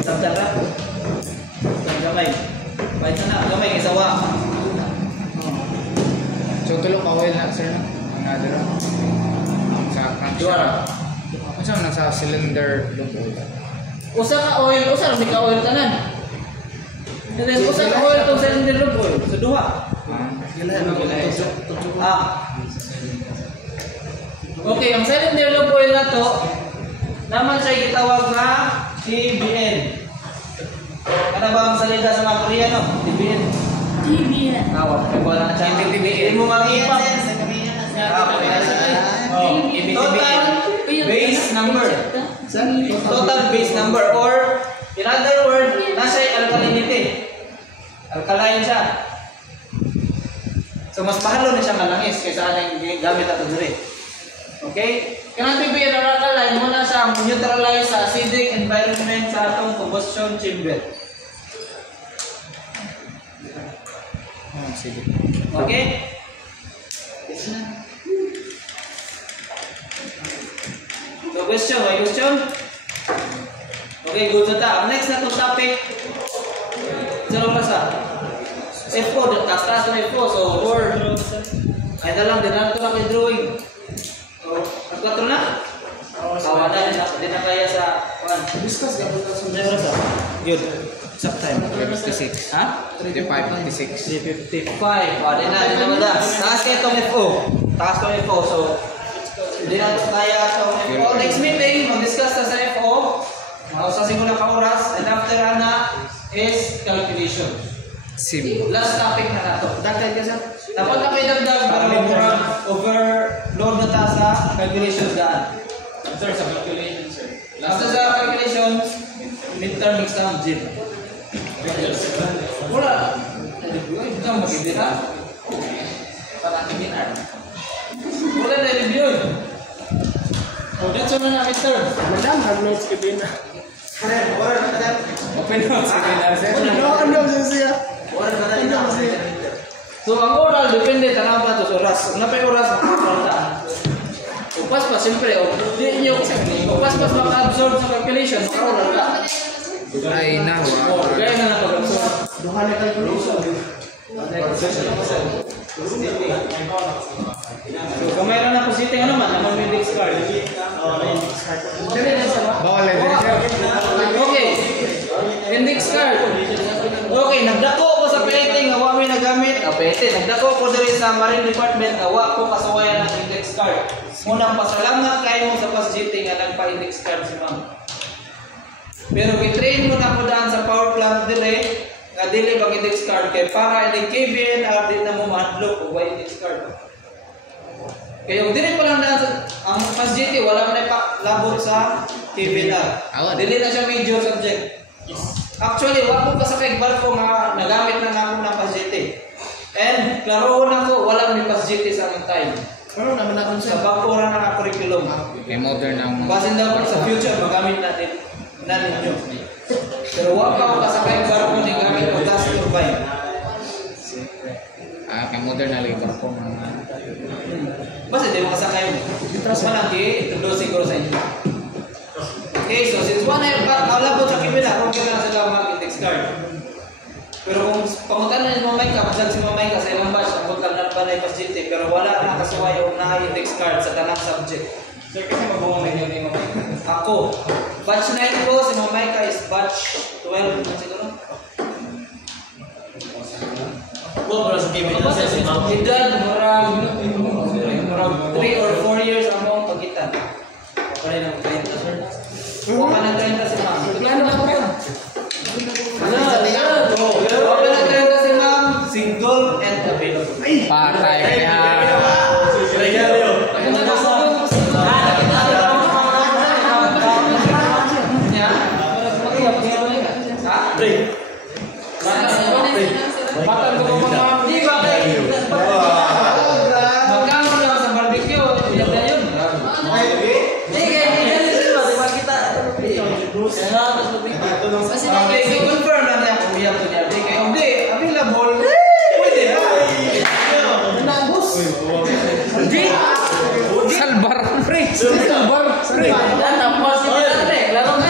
Sabdara. Gamay. Bait na gamay kay sawa. So tulong ka oil na sir no? Ang nadira. Sa crankshaft. Unsa man sa cylinder loop oil? Usa ka oil, usa ra ka oil tanan. And then usa ka oil tong cylinder loop oil. So duha. Okay, ang cylinder loop oil na to naman siya gitawag na TBN. Ano ba ang salida sa mga Koreano? TBN. TBN. Awak, may wala na siya. TBN mo mag-ipa. Total base number. Total base number or in other words, nasa alkalinity. Alkaline siya. So mas mahalo na siya malangis kaysa anong gamit ato dire. Okay? Kanang TBN or alkaline muna siya neutralize sa acidic environment sa atong combustion chamber. Okay? So question, may question? Okay, good na ta. Next na itong topic. Sarong rasa. F4, taas na F4. So, word. Ay na lang, din na ito lang yung drawing. Nagkatro na? Awa na, din na kaya sa... Discuss ka po sa rasa. Good. Exact time. 56. Ha? 55, 56. 55. Din na mada. Taas kayo itong FO. Taas ko yung FO. So, hindi na ito kaya itong FO. Next meeting, mag-discuss na sa FO. Mausasin ko na ka-oras. And after na is calculation. Sim. Last topic na na ito. Dagdag ka sir? Dapat na kayo dagdag para overload na ta sa calculation daan. Sir, sa calculation, sir. After sa calculation, midterm exam gym. Wala. Ito mag-ibig ha? Parang beginner. Wala na review. Oh, that's all na Mr. Madam, have notes ka din na. Open notes ka na, sir. Ano siya? So ang oral depende tanang ba to oras. Napay oras makapalta. Upas pa siyempre di niyo upas pa maka-absorb sa calculation maka-oral ka. Ay nawa. Gaya na lang pag-absorb. Duha na calculation. So kamay ra na positing ano man naman may index card. Bawal din sir. Okay. Index card. Okay, nagdako ko sa PET nga wa may nagamit. PET nagdako ko diri sa Marine Department nga wa ko kasuwayan ng index card. Unang pasalamat kayo mo sa PASGT nga nagpa-index card si ma'am. Pero gitrain mo na ko daan sa power plant dire nga dili bang index card kay para ini KVNR din na mo ma-unlock og index card. Kaya kung dili pa lang daan sa ang PASGT wala man pa labot sa KVNR. Dili na siya major subject. Actually, wala ko kasakay barko nga nagamit na nga ako ng PASGT. And klaro na ko wala may PASGT sa aming time. Pero naman ako Sa bakura na curriculum. May modern na Basin daw sa future magamit natin na ninyo. Pero wala pa ako kasakay barko ni gamit o gas turbine. kay modern na lagi barko mga. Basta di mo kasakay mo. Mas malaki, itulo siguro sa inyo. Okay, so since one year back, alabot sa kimila, kung kailan na sila mag-index card. Pero kung pamuntan na si Mamay ka, pasag si Mamay ka sa ilang batch, ang butang na ba na yung pero wala na kasuway o na-index card sa tanang subject. Sir, kasi mabuong na yun ni Mamay. Ako, batch 9 ko, si Mamay ka is batch 12 na siguro. Well, para sa TV na si Ma'am. Edad, murag 3 or 4 years ang mong pagitan. Okay lang, 30 sir. Huwag ka ng 30 si ma'am. Plano lang ko yun. Huwag ka ng 30 si ma'am. Single and available. Patay ka niya. Matan ko pa mga Di ba kayo? Magkano lang sa barbecue? Ilan na yun? Di kayo, ilan na sila. Di ba kita? Okay, so confirm lang niya kung iyan ko niya. Di kayo, hindi, available. Pwede na. Salbar. Pre. Salbar. Pre. Tapos si Patrick, laro na.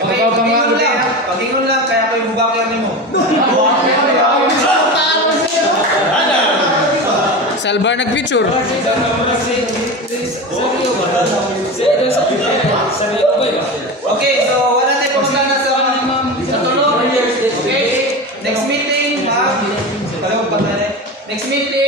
Okay, pagingon lang, kaya ko yung bubakyan mo. Salbar nag-picture. Okay, so wala tayo pumunta na sa tulog. Okay, next meeting, next meeting,